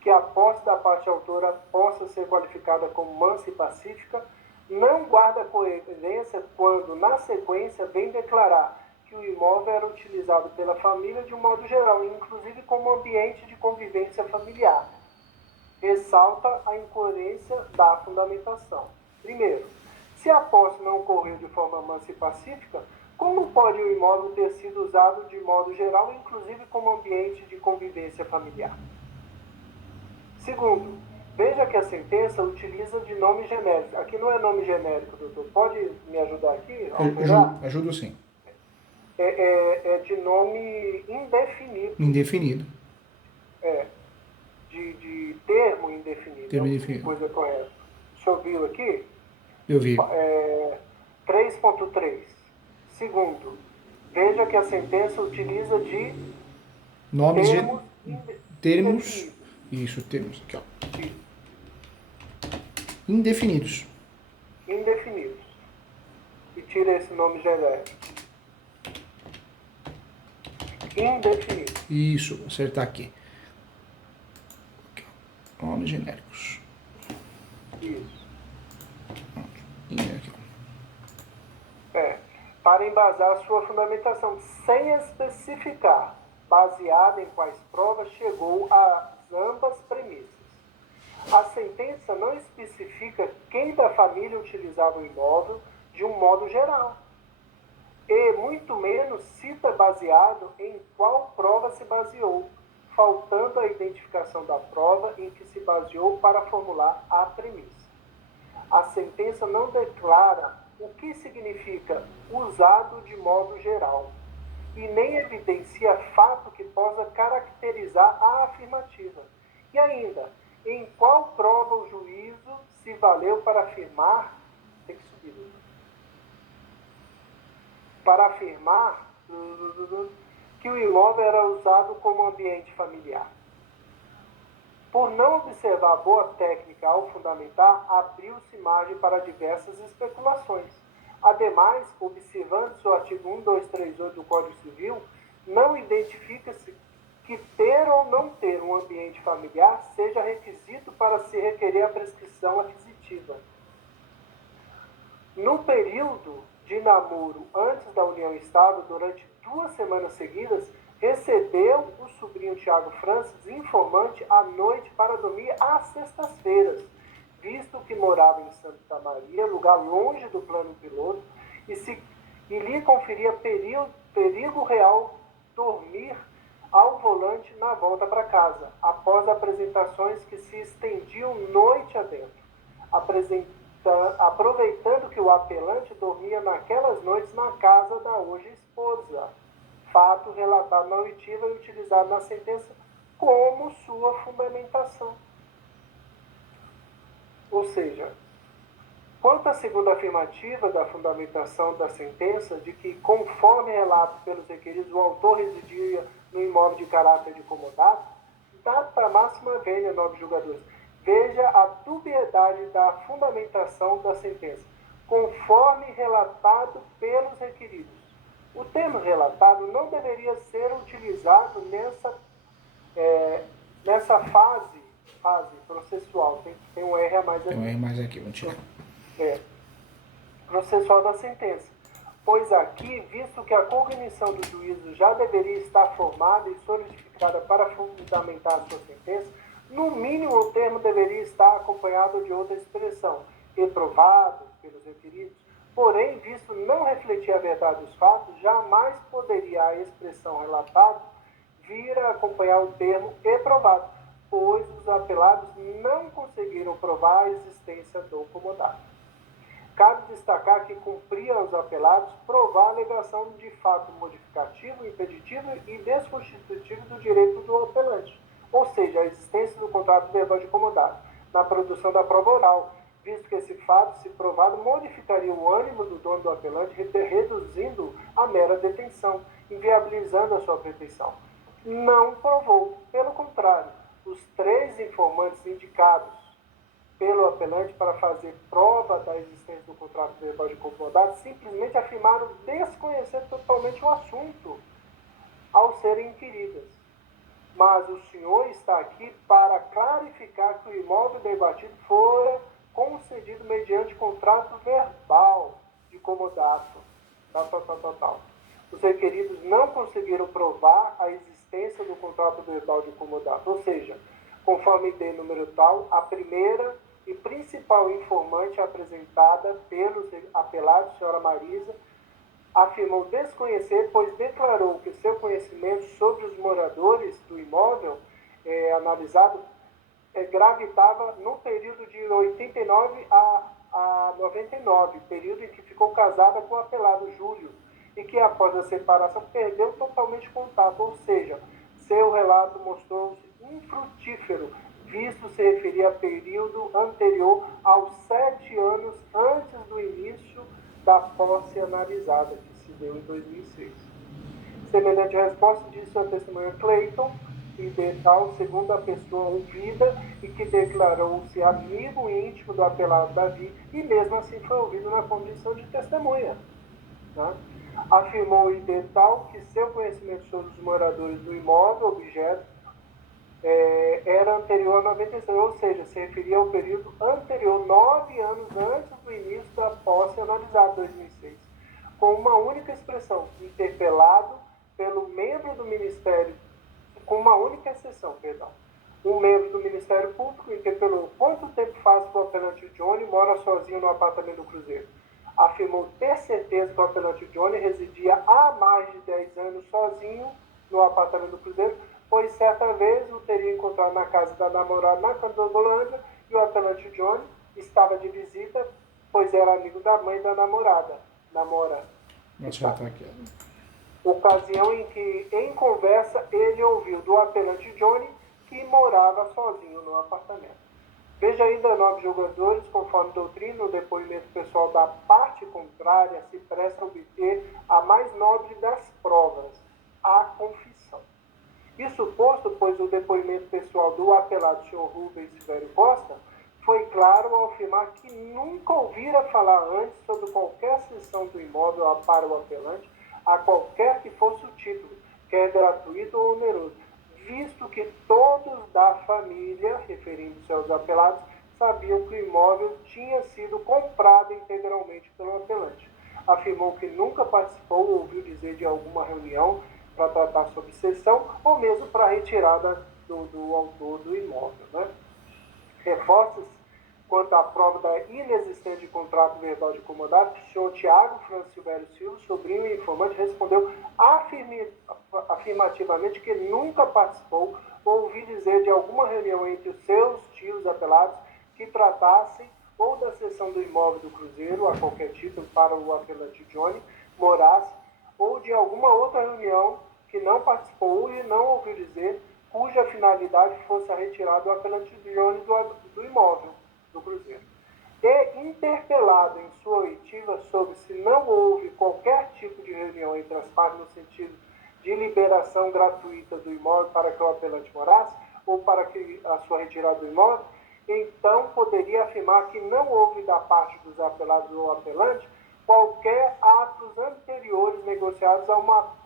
que a posse da parte autora possa ser qualificada como mansa e pacífica, não guarda coerência quando, na sequência, vem declarar que o imóvel era utilizado pela família de um modo geral, inclusive como ambiente de convivência familiar. Ressalta a incoerência da fundamentação. Primeiro, se a posse não ocorreu de forma mansa e pacífica, como pode o imóvel ter sido usado de modo geral, inclusive como ambiente de convivência familiar? Segundo, veja que a sentença utiliza de nome genérico. Aqui não é nome genérico, doutor. Pode me ajudar aqui a alterar? Ajudo sim. É de nome indefinido. Indefinido. É, de termo indefinido. Termo Não, indefinido. coisa correta. O senhor viu aqui? Eu vi. 3.3. Segundo, veja que a sentença utiliza de Nomes termos. indefinidos. Isso, termos. Aqui, ó. Isso. Indefinidos. Indefinidos. E tira esse nome genérico. Indefinido. Isso, vou acertar aqui. Nomes genéricos. Isso. Aqui, Para embasar sua fundamentação, sem especificar baseada em quais provas chegou a ambas premissas. A sentença não especifica quem da família utilizava o imóvel de um modo geral, e muito menos cita baseado em qual prova se baseou, faltando a identificação da prova em que se baseou para formular a premissa. A sentença não declara o que significa usado de modo geral e nem evidencia fato que possa caracterizar a afirmativa. E ainda, em qual prova o juízo se valeu para afirmar, tem que subir, para afirmar que o imóvel era usado como ambiente familiar. Por não observar boa técnica ao fundamentar, abriu-se margem para diversas especulações. Ademais, observando-se o artigo 1238 do Código Civil, não identifica-se que ter ou não ter um ambiente familiar seja requisito para se requerer a prescrição aquisitiva. No período de namoro antes da união estável, durante 2 semanas seguidas, recebeu o sobrinho Tiago Francis, informante, à noite para dormir às sextas-feiras, visto que morava em Santa Maria, lugar longe do plano piloto, e lhe conferia perigo real dormir ao volante na volta para casa, após apresentações que se estendiam noite adentro, aproveitando que o apelante dormia naquelas noites na casa da hoje esposa. Fato relatado na oitiva e utilizado na sentença como sua fundamentação. Ou seja, quanto à segunda afirmativa da fundamentação da sentença, de que, conforme relato pelos requeridos, o autor residia no imóvel de caráter de comodato, data máxima vênia, nobres julgadores. Veja a dubiedade da fundamentação da sentença, conforme relatado pelos requeridos. O termo relatado não deveria ser utilizado nessa fase processual. Tem um R a mais aqui. Tem um R mais aqui, vamos tirar. Processual da sentença. Pois aqui, visto que a cognição do juízo já deveria estar formada e solidificada para fundamentar a sua sentença, no mínimo o termo deveria estar acompanhado de outra expressão, reprovado pelos requeridos. Porém, visto não refletir a verdade dos fatos, jamais poderia a expressão relatado vir a acompanhar o termo reprovado, pois os apelados não conseguiram provar a existência do comodato. Cabe destacar que cumpria aos apelados provar a alegação de fato modificativo, impeditivo e desconstitutivo do direito do apelante, ou seja, a existência do contrato verbal de comodato, na produção da prova oral, visto que esse fato, se provado, modificaria o ânimo do dono do apelante, reduzindo a mera detenção, inviabilizando a sua pretensão. Não provou, pelo contrário, os 3 informantes indicados pelo apelante para fazer prova da existência do contrato verbal de comodato simplesmente afirmaram desconhecer totalmente o assunto ao serem inquiridas. Mas o senhor está aqui para clarificar que o imóvel debatido fora concedido mediante contrato verbal de comodato. Tal. Os requeridos não conseguiram provar a existência do contrato verbal de comodato, ou seja, conforme ID número tal, a primeira e principal informante apresentada pelos apelados, senhora Marisa, afirmou desconhecer, pois declarou que seu conhecimento sobre os moradores do imóvel analisado gravitava no período de 89 a 99, período em que ficou casada com o apelado Júlio, e que após a separação perdeu totalmente contato, ou seja, seu relato mostrou-se infrutífero, visto se referir a período anterior aos 7 anos antes do início da posse analisada, que se deu em 2006. Semelhante resposta disse a testemunha Clayton, tal, segundo a pessoa ouvida, e que declarou-se amigo íntimo do apelado Davi, e mesmo assim foi ouvido na condição de testemunha. Né? Afirmou o tal que seu conhecimento sobre os moradores do imóvel objeto era anterior a 96, ou seja, se referia ao período anterior, 9 anos antes do início da posse analisada, 2006, com uma única expressão, interpelado pelo membro do Ministério, com uma única exceção, um membro do Ministério Público interpelou quanto tempo faz que o apelante Johnny mora sozinho no apartamento do Cruzeiro. Afirmou ter certeza que o apelante Johnny residia há mais de 10 anos sozinho no apartamento do Cruzeiro, pois certa vez o teria encontrado na casa da namorada na Candangolândia, e o apelante Johnny estava de visita, pois era amigo da mãe da namorada. Ocasião em que, em conversa, ele ouviu do apelante Johnny que morava sozinho no apartamento. Veja ainda, nobres julgadores, conforme doutrina, o depoimento pessoal da parte contrária se presta a obter a mais nobre das provas, a confissão. Isso posto, pois o depoimento pessoal do apelado Sr. Rubens Silvério Costa foi claro ao afirmar que nunca ouvira falar antes sobre qualquer cessão do imóvel para o apelante, a qualquer que fosse o título, quer gratuito ou oneroso, visto que todos da família, referindo-se aos apelados, sabiam que o imóvel tinha sido comprado integralmente pelo apelante. Afirmou que nunca participou ou ouviu dizer de alguma reunião para tratar sobre cessão ou mesmo para a retirada do autor do imóvel. Né? Reforça-se quanto à prova da inexistência de contrato verbal de comodato, que o senhor Tiago Francisco Silvério Silva, sobrinho e informante, respondeu afirmativamente que nunca participou ou ouviu dizer de alguma reunião entre os seus tios apelados que tratassem ou da cessão do imóvel do Cruzeiro, a qualquer título, para o apelante Johnny morasse, ou de alguma outra reunião que não participou e não ouviu dizer, cuja finalidade fosse a retirada do apelante Johnny do imóvel do Cruzeiro. E interpelado em sua oitiva sobre se não houve qualquer tipo de reunião entre as partes no sentido de liberação gratuita do imóvel para que o apelante morasse, ou para que a sua retirada do imóvel, então poderia afirmar que não houve da parte dos apelados ou apelante qualquer atos anteriores negociados a uma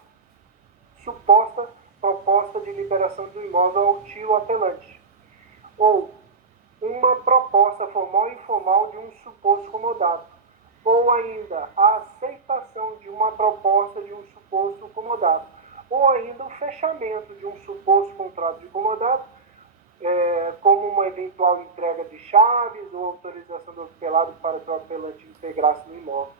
suposta proposta de liberação do imóvel ao tio apelante, ou uma proposta formal e informal de um suposto comodato, ou ainda a aceitação de uma proposta de um suposto comodato, ou ainda o fechamento de um suposto contrato de comodato, como uma eventual entrega de chaves ou autorização do apelado para que o apelante integrasse no imóvel,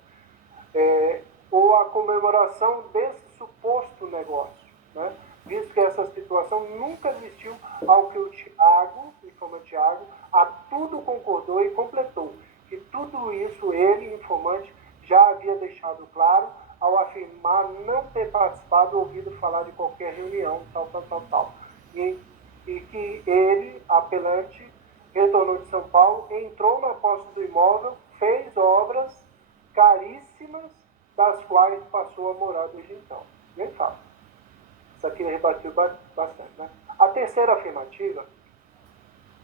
ou a comemoração desse suposto negócio, né? Visto que essa situação nunca existiu, ao que o Tiago, informante Tiago, a tudo concordou e completou, que tudo isso ele, informante, já havia deixado claro ao afirmar não ter participado ou ouvido falar de qualquer reunião, tal. E e que ele, apelante, retornou de São Paulo, entrou na posse do imóvel, fez obras caríssimas, das quais passou a morar desde então. Nem fala. Isso aqui rebatiu bastante, né? A terceira afirmativa,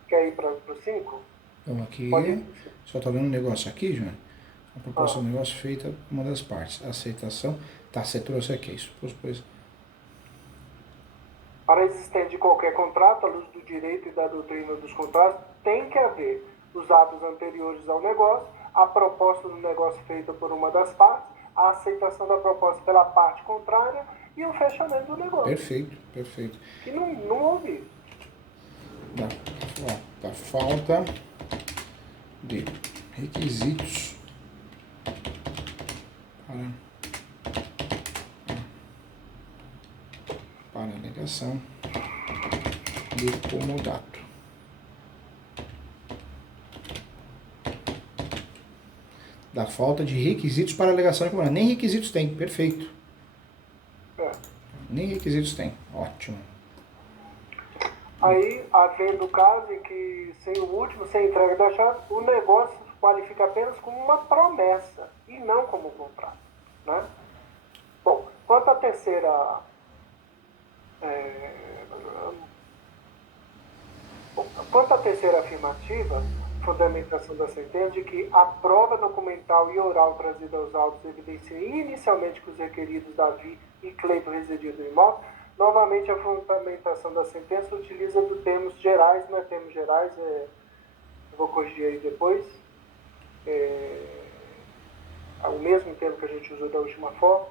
quer ir para o 5? Então aqui, só está vendo um negócio aqui, João. A proposta do negócio feita por uma das partes. A aceitação. Tá, você trouxe aqui isso. Pois. Para a existência de qualquer contrato, à luz do direito e da doutrina dos contratos, tem que haver os atos anteriores ao negócio, a proposta do negócio feita por uma das partes, a aceitação da proposta pela parte contrária e o fechamento do negócio. Perfeito. Que não houve isso. Da falta de requisitos para alegação de comodato. Da falta de requisitos para alegação de comodato. Nem requisitos tem, perfeito. Nem requisitos tem, ótimo. Aí, havendo o caso em que, sem entrega da chave, o negócio qualifica apenas como uma promessa e não como um contrato, né? Bom, quanto à terceira afirmativa, fundamentação da sentença, de que a prova documental e oral trazida aos autos evidencia inicialmente que os requeridos Davi e Cleiton residiam no imóvel, novamente a fundamentação da sentença utiliza do termos gerais, não é termos gerais, vou corrigir aí depois, o mesmo termo que a gente usou da última forma,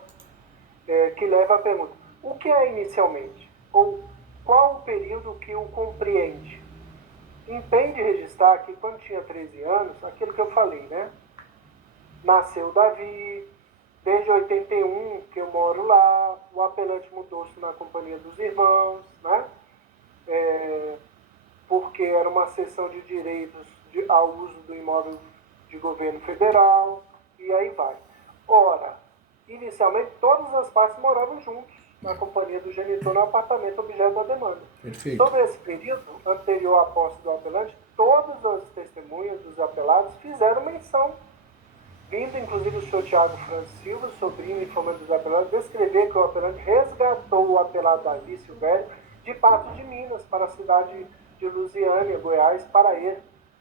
que leva à pergunta, o que é inicialmente? Ou qual o período que o compreende? Impende registrar que quando tinha 13 anos, aquilo que eu falei, né? Nasceu Davi, desde 81 que eu moro lá, o apelante mudou-se na companhia dos irmãos, né? Porque era uma cessão de direitos ao uso do imóvel de governo federal, e aí vai. Ora, inicialmente todas as partes moravam juntos na companhia do genitor no apartamento objeto da demanda. Perfeito. Sobre esse período anterior à posse do apelante, todas as testemunhas dos apelados fizeram menção, vindo inclusive o senhor Tiago Francis Silva, sobrinho e informante dos apelados, descrever que o apelante resgatou o apelado Davi Silvério de Patos de Minas para a cidade de Lusiânia, Goiás, para ele,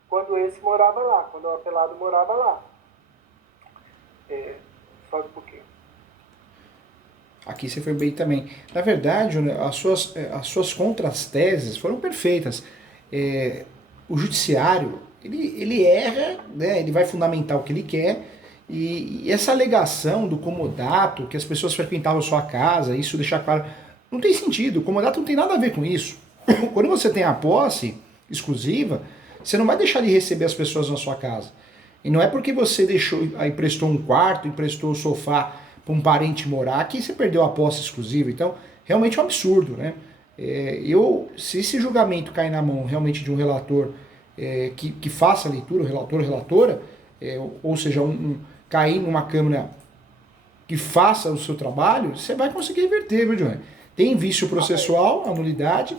quando esse morava lá, quando o apelado morava lá. Só um pouquinho. Aqui você foi bem também. Na verdade, as suas contrateses foram perfeitas. O judiciário, ele erra, né? Ele vai fundamentar o que ele quer, e essa alegação do comodato, que as pessoas frequentavam a sua casa, isso deixar claro, não tem sentido. O comodato não tem nada a ver com isso. Quando você tem a posse exclusiva, você não vai deixar de receber as pessoas na sua casa. E não é porque você emprestou um quarto, emprestou o sofá para um parente morar que você perdeu a posse exclusiva. Então, realmente é um absurdo, né? Se esse julgamento cair na mão realmente de um relator que faça a leitura, o relator, relatora, ou seja, cair numa Câmara que faça o seu trabalho, você vai conseguir reverter, viu, Johnny? Tem vício processual, a nulidade,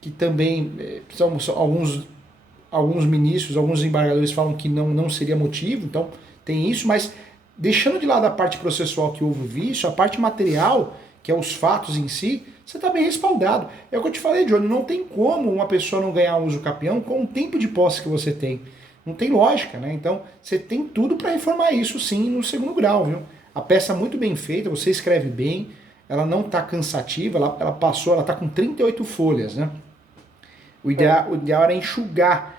que também são alguns ministros, alguns embargadores falam que não seria motivo, então tem isso, mas deixando de lado a parte processual que houve vício, a parte material, que é os fatos em si, você está bem respaldado. É o que eu te falei, Johnny, não tem como uma pessoa não ganhar uso capião com o tempo de posse que você tem. Não tem lógica, né? Então, você tem tudo para informar isso sim no segundo grau, viu? A peça muito bem feita, você escreve bem, ela não está cansativa, ela está com 38 folhas, né? O ideal era enxugar.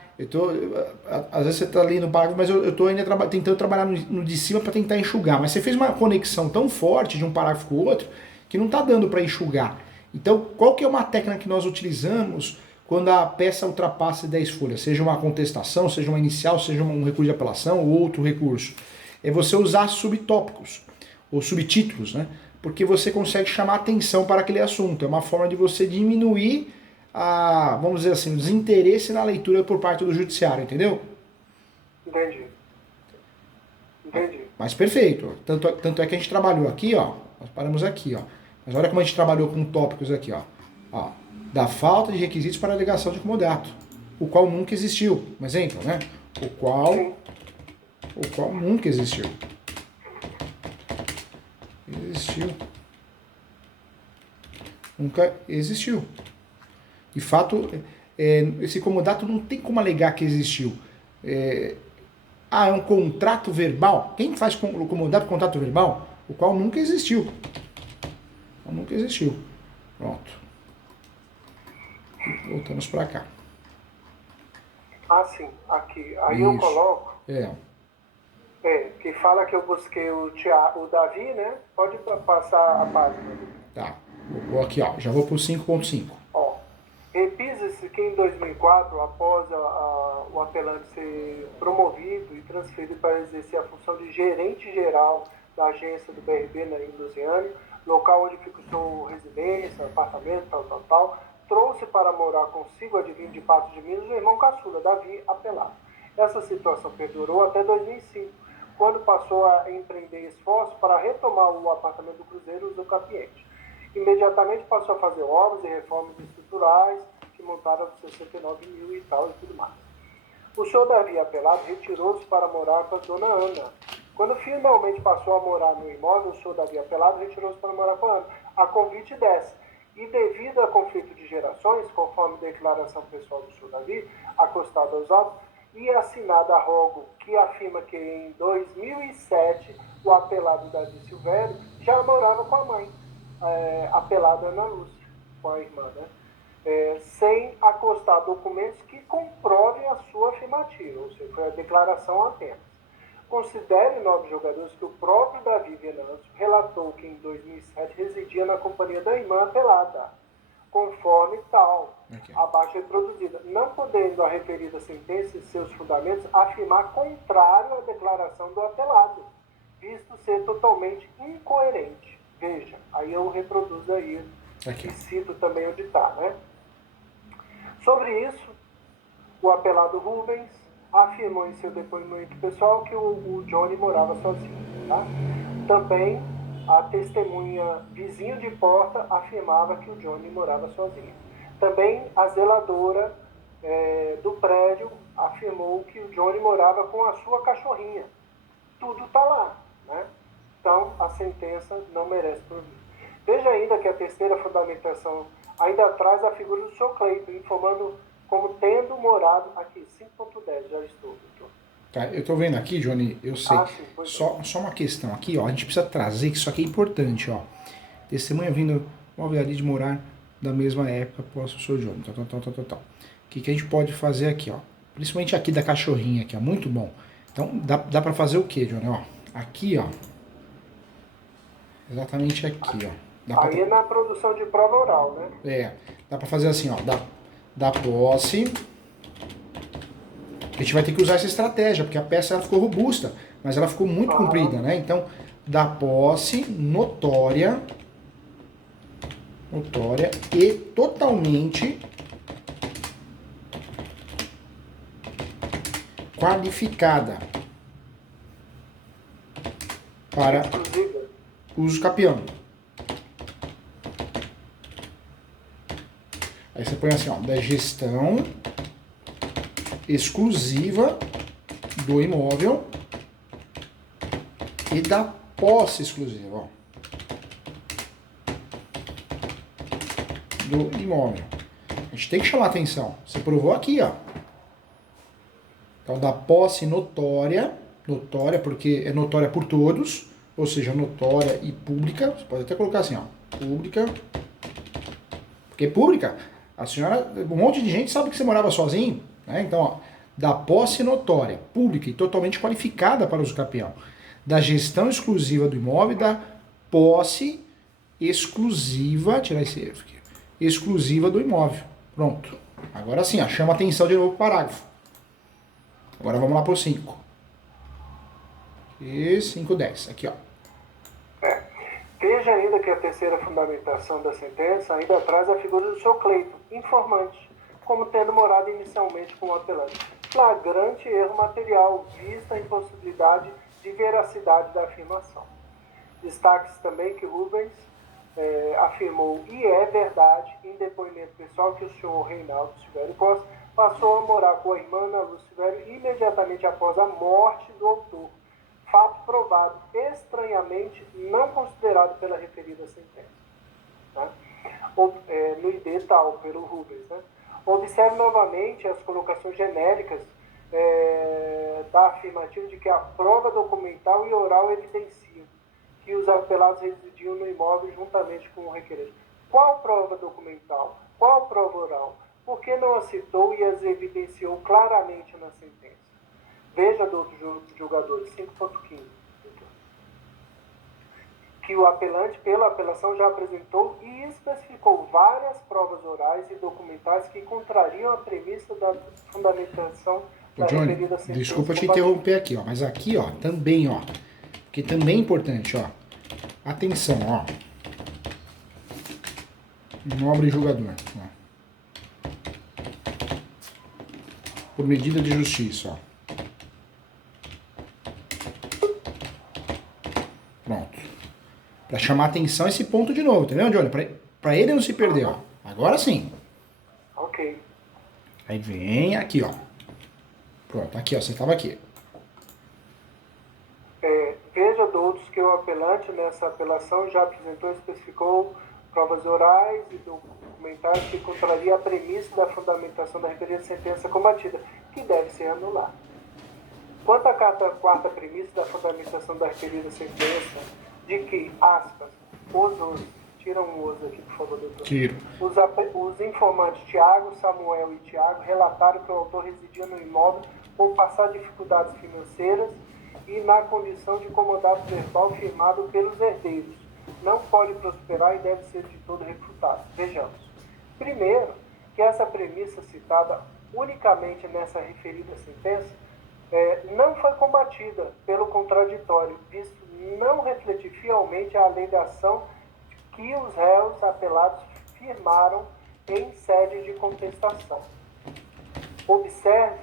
Às vezes você está lendo o parágrafo, mas eu estou ainda tentando trabalhar no de cima para tentar enxugar. Mas você fez uma conexão tão forte de um parágrafo com o outro que não está dando para enxugar. Então, qual que é uma técnica que nós utilizamos quando a peça ultrapassa 10 folhas? Seja uma contestação, seja uma inicial, seja um recurso de apelação ou outro recurso. É você usar subtópicos ou subtítulos, né? Porque você consegue chamar atenção para aquele assunto. É uma forma de você diminuir vamos dizer assim, o desinteresse na leitura por parte do judiciário, entendeu? Entendi. Mas perfeito. Tanto é que a gente trabalhou aqui, ó. Nós paramos aqui, ó. Mas olha como a gente trabalhou com tópicos aqui, ó. da falta de requisitos para a alegação de comodato, o qual nunca existiu. Um exemplo, né? O qual nunca existiu. Nunca existiu. De fato, esse comodato não tem como alegar que existiu. É um contrato verbal. Quem faz o comodato contrato verbal? O qual nunca existiu. Nunca existiu. Pronto. Voltamos para cá. Ah, sim, aqui. Aí Isso. eu coloco. Que fala que eu busquei o Davi, né? Pode passar a página. Tá. Vou aqui, ó. Já vou pro 5.5. Ó. Repisa-se que em 2004, após o apelante ser promovido e transferido para exercer a função de gerente geral da agência do BRB em Lusiânia, local onde fixou residência, apartamento, tal, trouxe para morar consigo, adivinho de Patos de Minas, o irmão caçula, Davi Apelado. Essa situação perdurou até 2005, quando passou a empreender esforços para retomar o apartamento do Cruzeiro Uso Capiente. Imediatamente passou a fazer obras e reformas estruturais, que montaram 69 mil e tal e tudo mais. O senhor Davi Apelado retirou-se para morar com a dona Ana. Quando finalmente passou a morar no imóvel, o senhor Davi Apelado retirou-se para morar com a Ana, a convite dessa. E devido a conflito de gerações, conforme declaração pessoal do senhor Davi, acostado aos autos, e assinada a rogo, que afirma que em 2007 o apelado Davi Silvério já morava com a mãe, apelada Ana Lúcia, com a irmã, né? Sem acostar documentos que comprovem a sua afirmativa, ou seja, foi a declaração apenas. Considere, nobres jogadores, que o próprio Davi Venâncio relatou que em 2007 residia na companhia da irmã apelada, conforme tal, abaixo reproduzida, não podendo a referida sentença e seus fundamentos afirmar contrário à declaração do apelado, visto ser totalmente incoerente. Veja, aí eu reproduzo aí e cito também onde está, né? Sobre isso, o apelado Rubens afirmou em seu depoimento pessoal que o Johnny morava sozinho, tá? Também a testemunha vizinho de porta afirmava que o Johnny morava sozinho. Também a zeladora do prédio afirmou que o Johnny morava com a sua cachorrinha. Tudo está lá, né? Então, a sentença não merece provisão. Veja ainda que a terceira fundamentação ainda traz a figura do Sr. Cleiton, informando como tendo morado aqui, 5.10, já estou, doutor. Tá, eu tô vendo aqui, Johnny, eu sei. Sim, só uma questão aqui, ó, a gente precisa trazer, que isso aqui é importante, ó. Testemunha vindo uma alvenaria de morar da mesma época após o Sr. Johnny, tal. O que a gente pode fazer aqui, ó? Principalmente aqui da cachorrinha, aqui, ó, muito bom. Então, dá pra fazer o quê, Johnny, ó? Aqui, ó. Exatamente aqui, ó. Aí na produção de prova oral, né? Dá pra fazer assim, ó, da posse. A gente vai ter que usar essa estratégia, porque a peça ela ficou robusta, mas ela ficou muito comprida, né? Então, da posse notória e totalmente qualificada para uso capião. Aí você põe assim, ó, da gestão exclusiva do imóvel e da posse exclusiva, ó, do imóvel. A gente tem que chamar atenção. Você provou aqui, ó. Então, da posse notória porque é notória por todos, ou seja, notória e pública. Você pode até colocar assim, ó, pública. Porque pública, a senhora, um monte de gente sabe que você morava sozinho, né? Então, ó, da posse notória, pública e totalmente qualificada para uso capião, da gestão exclusiva do imóvel e da posse exclusiva, tirar esse erro aqui, exclusiva do imóvel. Pronto. Agora sim, ó, chama atenção de novo o parágrafo. Agora vamos lá para o 5. E 5.10, aqui, ó. Veja ainda que a terceira fundamentação da sentença ainda traz a figura do Sr. Cleiton, informante, como tendo morado inicialmente com o apelante. Flagrante erro material, vista a impossibilidade de veracidade da afirmação. Destaque-se também que Rubens afirmou, e é verdade, em depoimento pessoal, que o senhor Reinaldo Silvério Costa passou a morar com a irmã Ana Lúcia Silvério imediatamente após a morte do autor. Fato provado, estranhamente não considerado pela referida sentença. Né? No ID tal, pelo Rubens. Né? Observe novamente as colocações genéricas da afirmativa de que a prova documental e oral evidenciam que os apelados residiam no imóvel juntamente com o requerente. Qual prova documental? Qual prova oral? Por que não as citou e as evidenciou claramente na sentença? Veja, doutor julgador, 5.15. Que o apelante, pela apelação, já apresentou e especificou várias provas orais e documentais que contrariam a premissa da fundamentação da referida sentença. Desculpa te interromper aqui, ó, mas aqui, ó, também, ó, porque também é importante, ó. Atenção, ó. Nobre julgador, ó. Por medida de justiça, ó. Pronto. Pra chamar atenção esse ponto de novo, entendeu, Johnny? Pra ele não se perder, ó. Agora sim. Ok. Aí vem aqui, ó. Pronto, aqui, ó. Você tava aqui. Veja, doutos, que o apelante nessa apelação já apresentou e especificou provas orais e documentais que contraria a premissa da fundamentação da referida sentença combatida, que deve ser anulada. Quanto à quarta premissa da fundamentação da referida sentença, de que, aspas, tira um os aqui, por favor, doutor. Tiro. Os informantes Tiago, Samuel e Tiago relataram que o autor residia no imóvel por passar dificuldades financeiras e na condição de comodato verbal firmado pelos herdeiros. Não pode prosperar e deve ser de todo refutado. Vejamos. Primeiro, que essa premissa citada unicamente nessa referida sentença não foi combatida pelo contraditório, visto não refletir fielmente a alegação que os réus apelados firmaram em sede de contestação. Observe,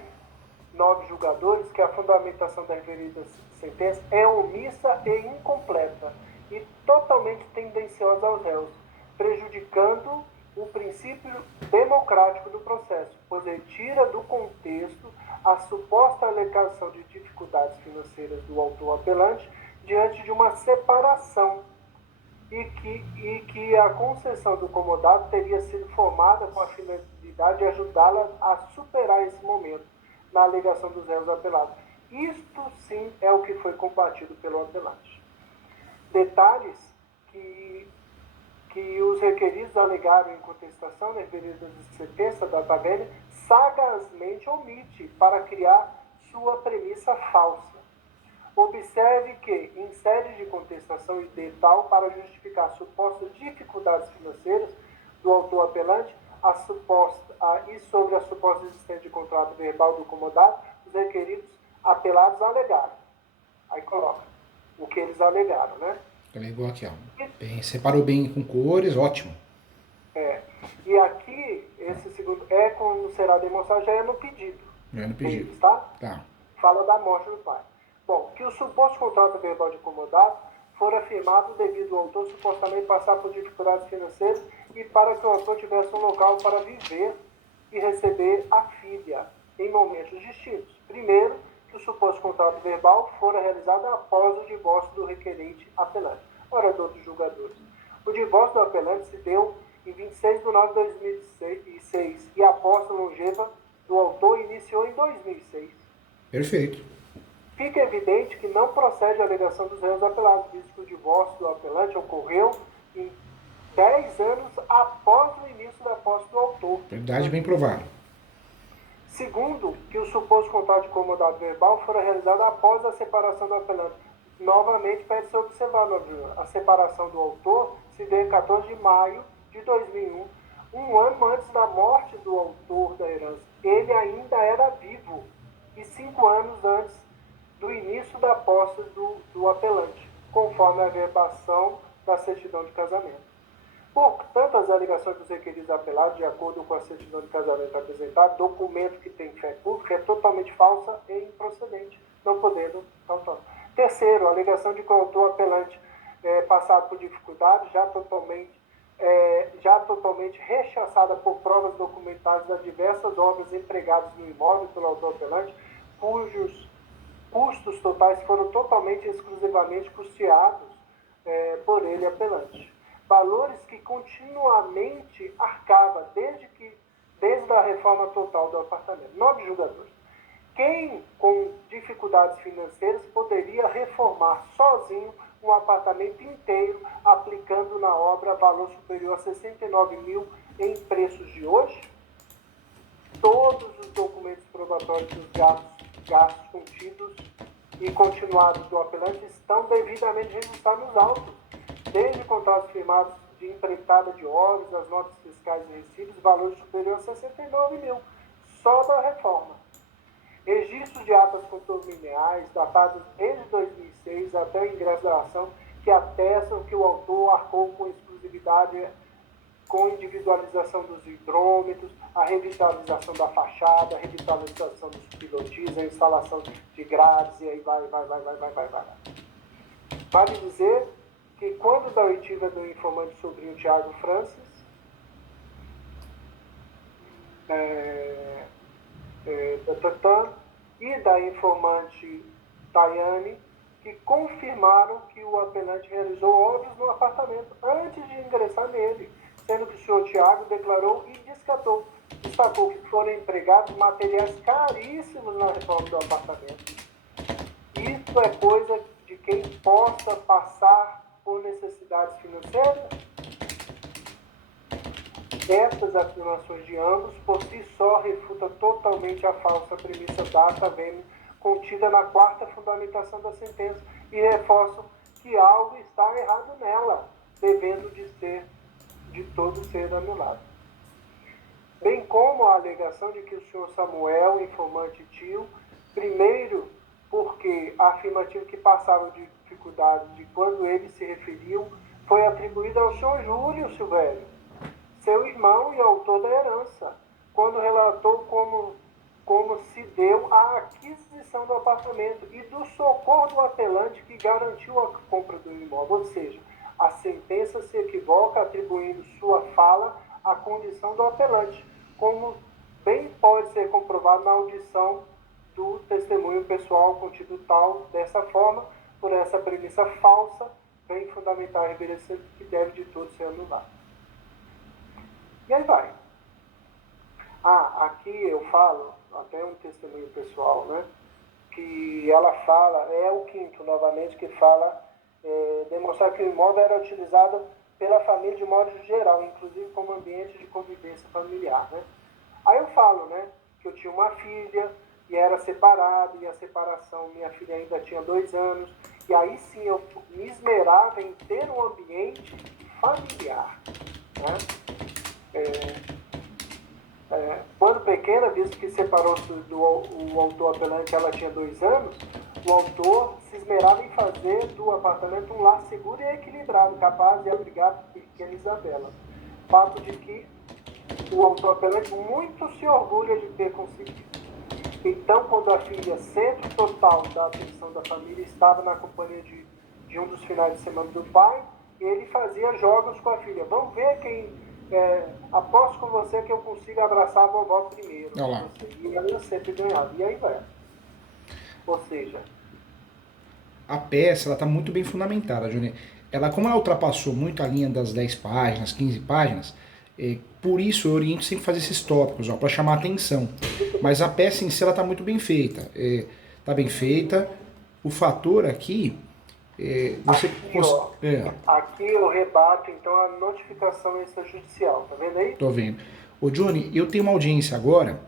nobres julgadores, que a fundamentação da referida sentença é omissa e incompleta e totalmente tendenciosa aos réus, prejudicando o princípio democrático do processo, pois retira do contexto a suposta alegação de dificuldades financeiras do autor apelante diante de uma separação e que a concessão do comodato teria sido formada com a finalidade de ajudá-la a superar esse momento na alegação dos réus apelados. Isto sim é o que foi combatido pelo apelante. Detalhes que os requeridos alegaram em contestação na referida sentença da tabela sagazmente omite para criar sua premissa falsa. Observe que, em sede de contestação e de tal, para justificar supostas dificuldades financeiras do autor apelante e sobre a suposta existência de contrato verbal do comodato, os requeridos apelados alegaram. Aí coloca o que eles alegaram, né? Alegou aqui, ó. Bem, separou bem com cores, ótimo. E aqui, esse segundo quando será demonstrado, já é no pedido. Já é no pedido. Deles, tá? Tá. Fala da morte do pai. Bom, que o suposto contrato verbal de comodato fora firmado devido ao autor supostamente passar por dificuldades financeiras e para que o autor tivesse um local para viver e receber a filha em momentos distintos. Primeiro, que o suposto contrato verbal fora realizado após o divórcio do requerente apelante. Ora, doutor julgadores, o divórcio do apelante se deu em 26 de nove de 2006 e a posse longeva do autor iniciou em 2006. Perfeito. Fica evidente que não procede a alegação dos réus apelados, visto que o divórcio do apelante ocorreu em 10 anos após o início da posse do autor. Verdade bem provado. Segundo, que o suposto contrato de comodato verbal fora realizado após a separação do apelante. Novamente, pede-se observar, a separação do autor se deu em 14 de maio de 2001, um ano antes da morte do autor da herança. Ele ainda era vivo e 5 anos antes do início da posse do apelante, conforme a verbação da certidão de casamento. Portanto, as alegações dos requeridos apelados, de acordo com a certidão de casamento apresentada, documento que tem fé pública, é totalmente falsa e improcedente, não podendo. Terceiro, a alegação de que o autor apelante passado por dificuldades, já totalmente rechaçada por provas documentais das diversas obras empregadas no imóvel pelo autor apelante, cujos custos totais foram totalmente e exclusivamente custeados por ele apelante. Valores que continuamente arcava desde a reforma total do apartamento. 9 julgadores. Quem, com dificuldades financeiras, poderia reformar sozinho um apartamento inteiro, aplicando na obra valor superior a 69 mil em preços de hoje? Todos os documentos probatórios dos gastos contidos e continuados do apelante estão devidamente registrados nos autos, desde contratos firmados de empreitada de obras, as notas fiscais e recibos, valor superior a 69 mil, só da reforma. Registros de atas condominiais, datados desde 2006 até o ingresso da ação, que atestam que o autor arcou com exclusividade com individualização dos hidrômetros, a revitalização da fachada, a revitalização dos pilotis, a instalação de grades, e aí vai. Vale dizer que quando da oitiva do informante sobrinho Tiago Francis, e da informante Tayane, que confirmaram que o apelante realizou obras no apartamento antes de ingressar nele, sendo que o senhor Tiago declarou e destacou que foram empregados materiais caríssimos na reforma do apartamento. Isso é coisa de quem possa passar por necessidades financeiras? Essas afirmações de ambos, por si só, refutam totalmente a falsa premissa data vênia contida na quarta fundamentação da sentença e reforçam que algo está errado nela, devendo de todo ser anulado. Bem como a alegação de que o senhor Samuel, informante tio, primeiro porque a afirmativa que passava de dificuldades de quando eles se referiam foi atribuída ao senhor Júlio Silvério, seu irmão e autor da herança, quando relatou como se deu a aquisição do apartamento e do socorro do apelante que garantiu a compra do imóvel. Ou seja, a sentença se equivoca atribuindo sua fala à condição do apelante, como bem pode ser comprovado na audição do testemunho pessoal contido tal dessa forma, por essa premissa falsa, bem fundamental e reverecer que deve de tudo ser anulado. E aí vai. Aqui eu falo, até um testemunho pessoal, né? Que ela fala, é o quinto novamente, que fala demonstrar que o imóvel era utilizado pela família de modo geral, inclusive como ambiente de convivência familiar, né? Aí eu falo, né, que eu tinha uma filha e era separado, e a separação, minha filha ainda tinha 2 anos, e aí sim eu me esmerava em ter um ambiente familiar, né? Quando pequena, visto que separou-se o autor apelante, ela tinha 2 anos, o autor se esmerava em fazer do apartamento um lar seguro e equilibrado, capaz de abrigar a pequena Isabela. Fato de que o autor apelante muito se orgulha de ter conseguido. Então, quando a filha, centro total da atenção da família, estava na companhia de um dos finais de semana do pai, ele fazia jogos com a filha. Vamos ver quem... aposto com você que eu consigo abraçar a vovó primeiro. E ela sempre ganhava. E aí vai. Ou seja... A peça está muito bem fundamentada, Johnny. Como ela ultrapassou muito a linha das 10 páginas, 15 páginas, por isso eu oriento sempre fazer esses tópicos, para chamar a atenção. Mas a peça em si está muito bem feita. Está bem feita. O fator aqui... Aqui eu rebato então a notificação extrajudicial, tá vendo aí? Tô vendo. Ô Johnny, eu tenho uma audiência agora,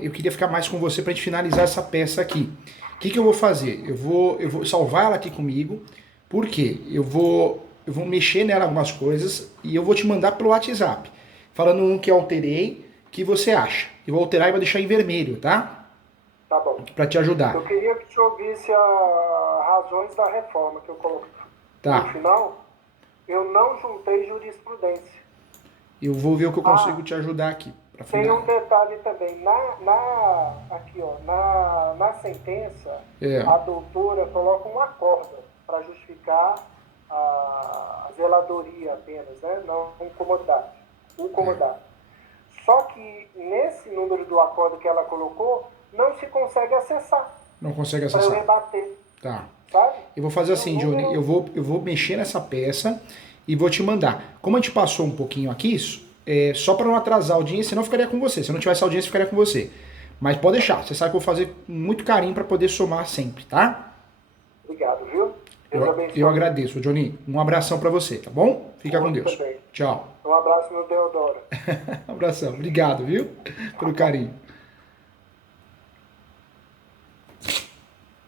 eu queria ficar mais com você pra gente finalizar essa peça aqui. O que eu vou fazer? Eu vou salvar ela aqui comigo, porque eu vou mexer nela algumas coisas e eu vou te mandar pelo WhatsApp, falando um que eu alterei, que você acha. Eu vou alterar e vou deixar em vermelho, tá? Tá bom. Pra te ajudar. Eu queria que você ouvisse as razões da reforma que eu coloquei. Tá. No final, eu não juntei jurisprudência. Eu vou ver o que eu consigo te ajudar aqui. Tem um detalhe também. Na sentença, a doutora coloca uma corda para justificar a zeladoria apenas, né? Não um comodato. Só que nesse número do acordo que ela colocou, não se consegue acessar. Não consegue Para acessar. rebater. Tá. Sabe? Eu vou fazer assim, Johnny, eu vou mexer nessa peça e vou te mandar. Como a gente passou um pouquinho aqui, só para não atrasar a audiência, senão eu ficaria com você. Se eu não tivesse audiência, eu ficaria com você. Mas pode deixar, você sabe que eu vou fazer com muito carinho para poder somar sempre, tá? Obrigado, viu? Deus abençoe. Eu agradeço, Johnny. Um abração para você, tá bom? Fica com Deus. Também. Tchau. Um abraço no Deodoro. Um abração. Obrigado, viu? Pelo carinho.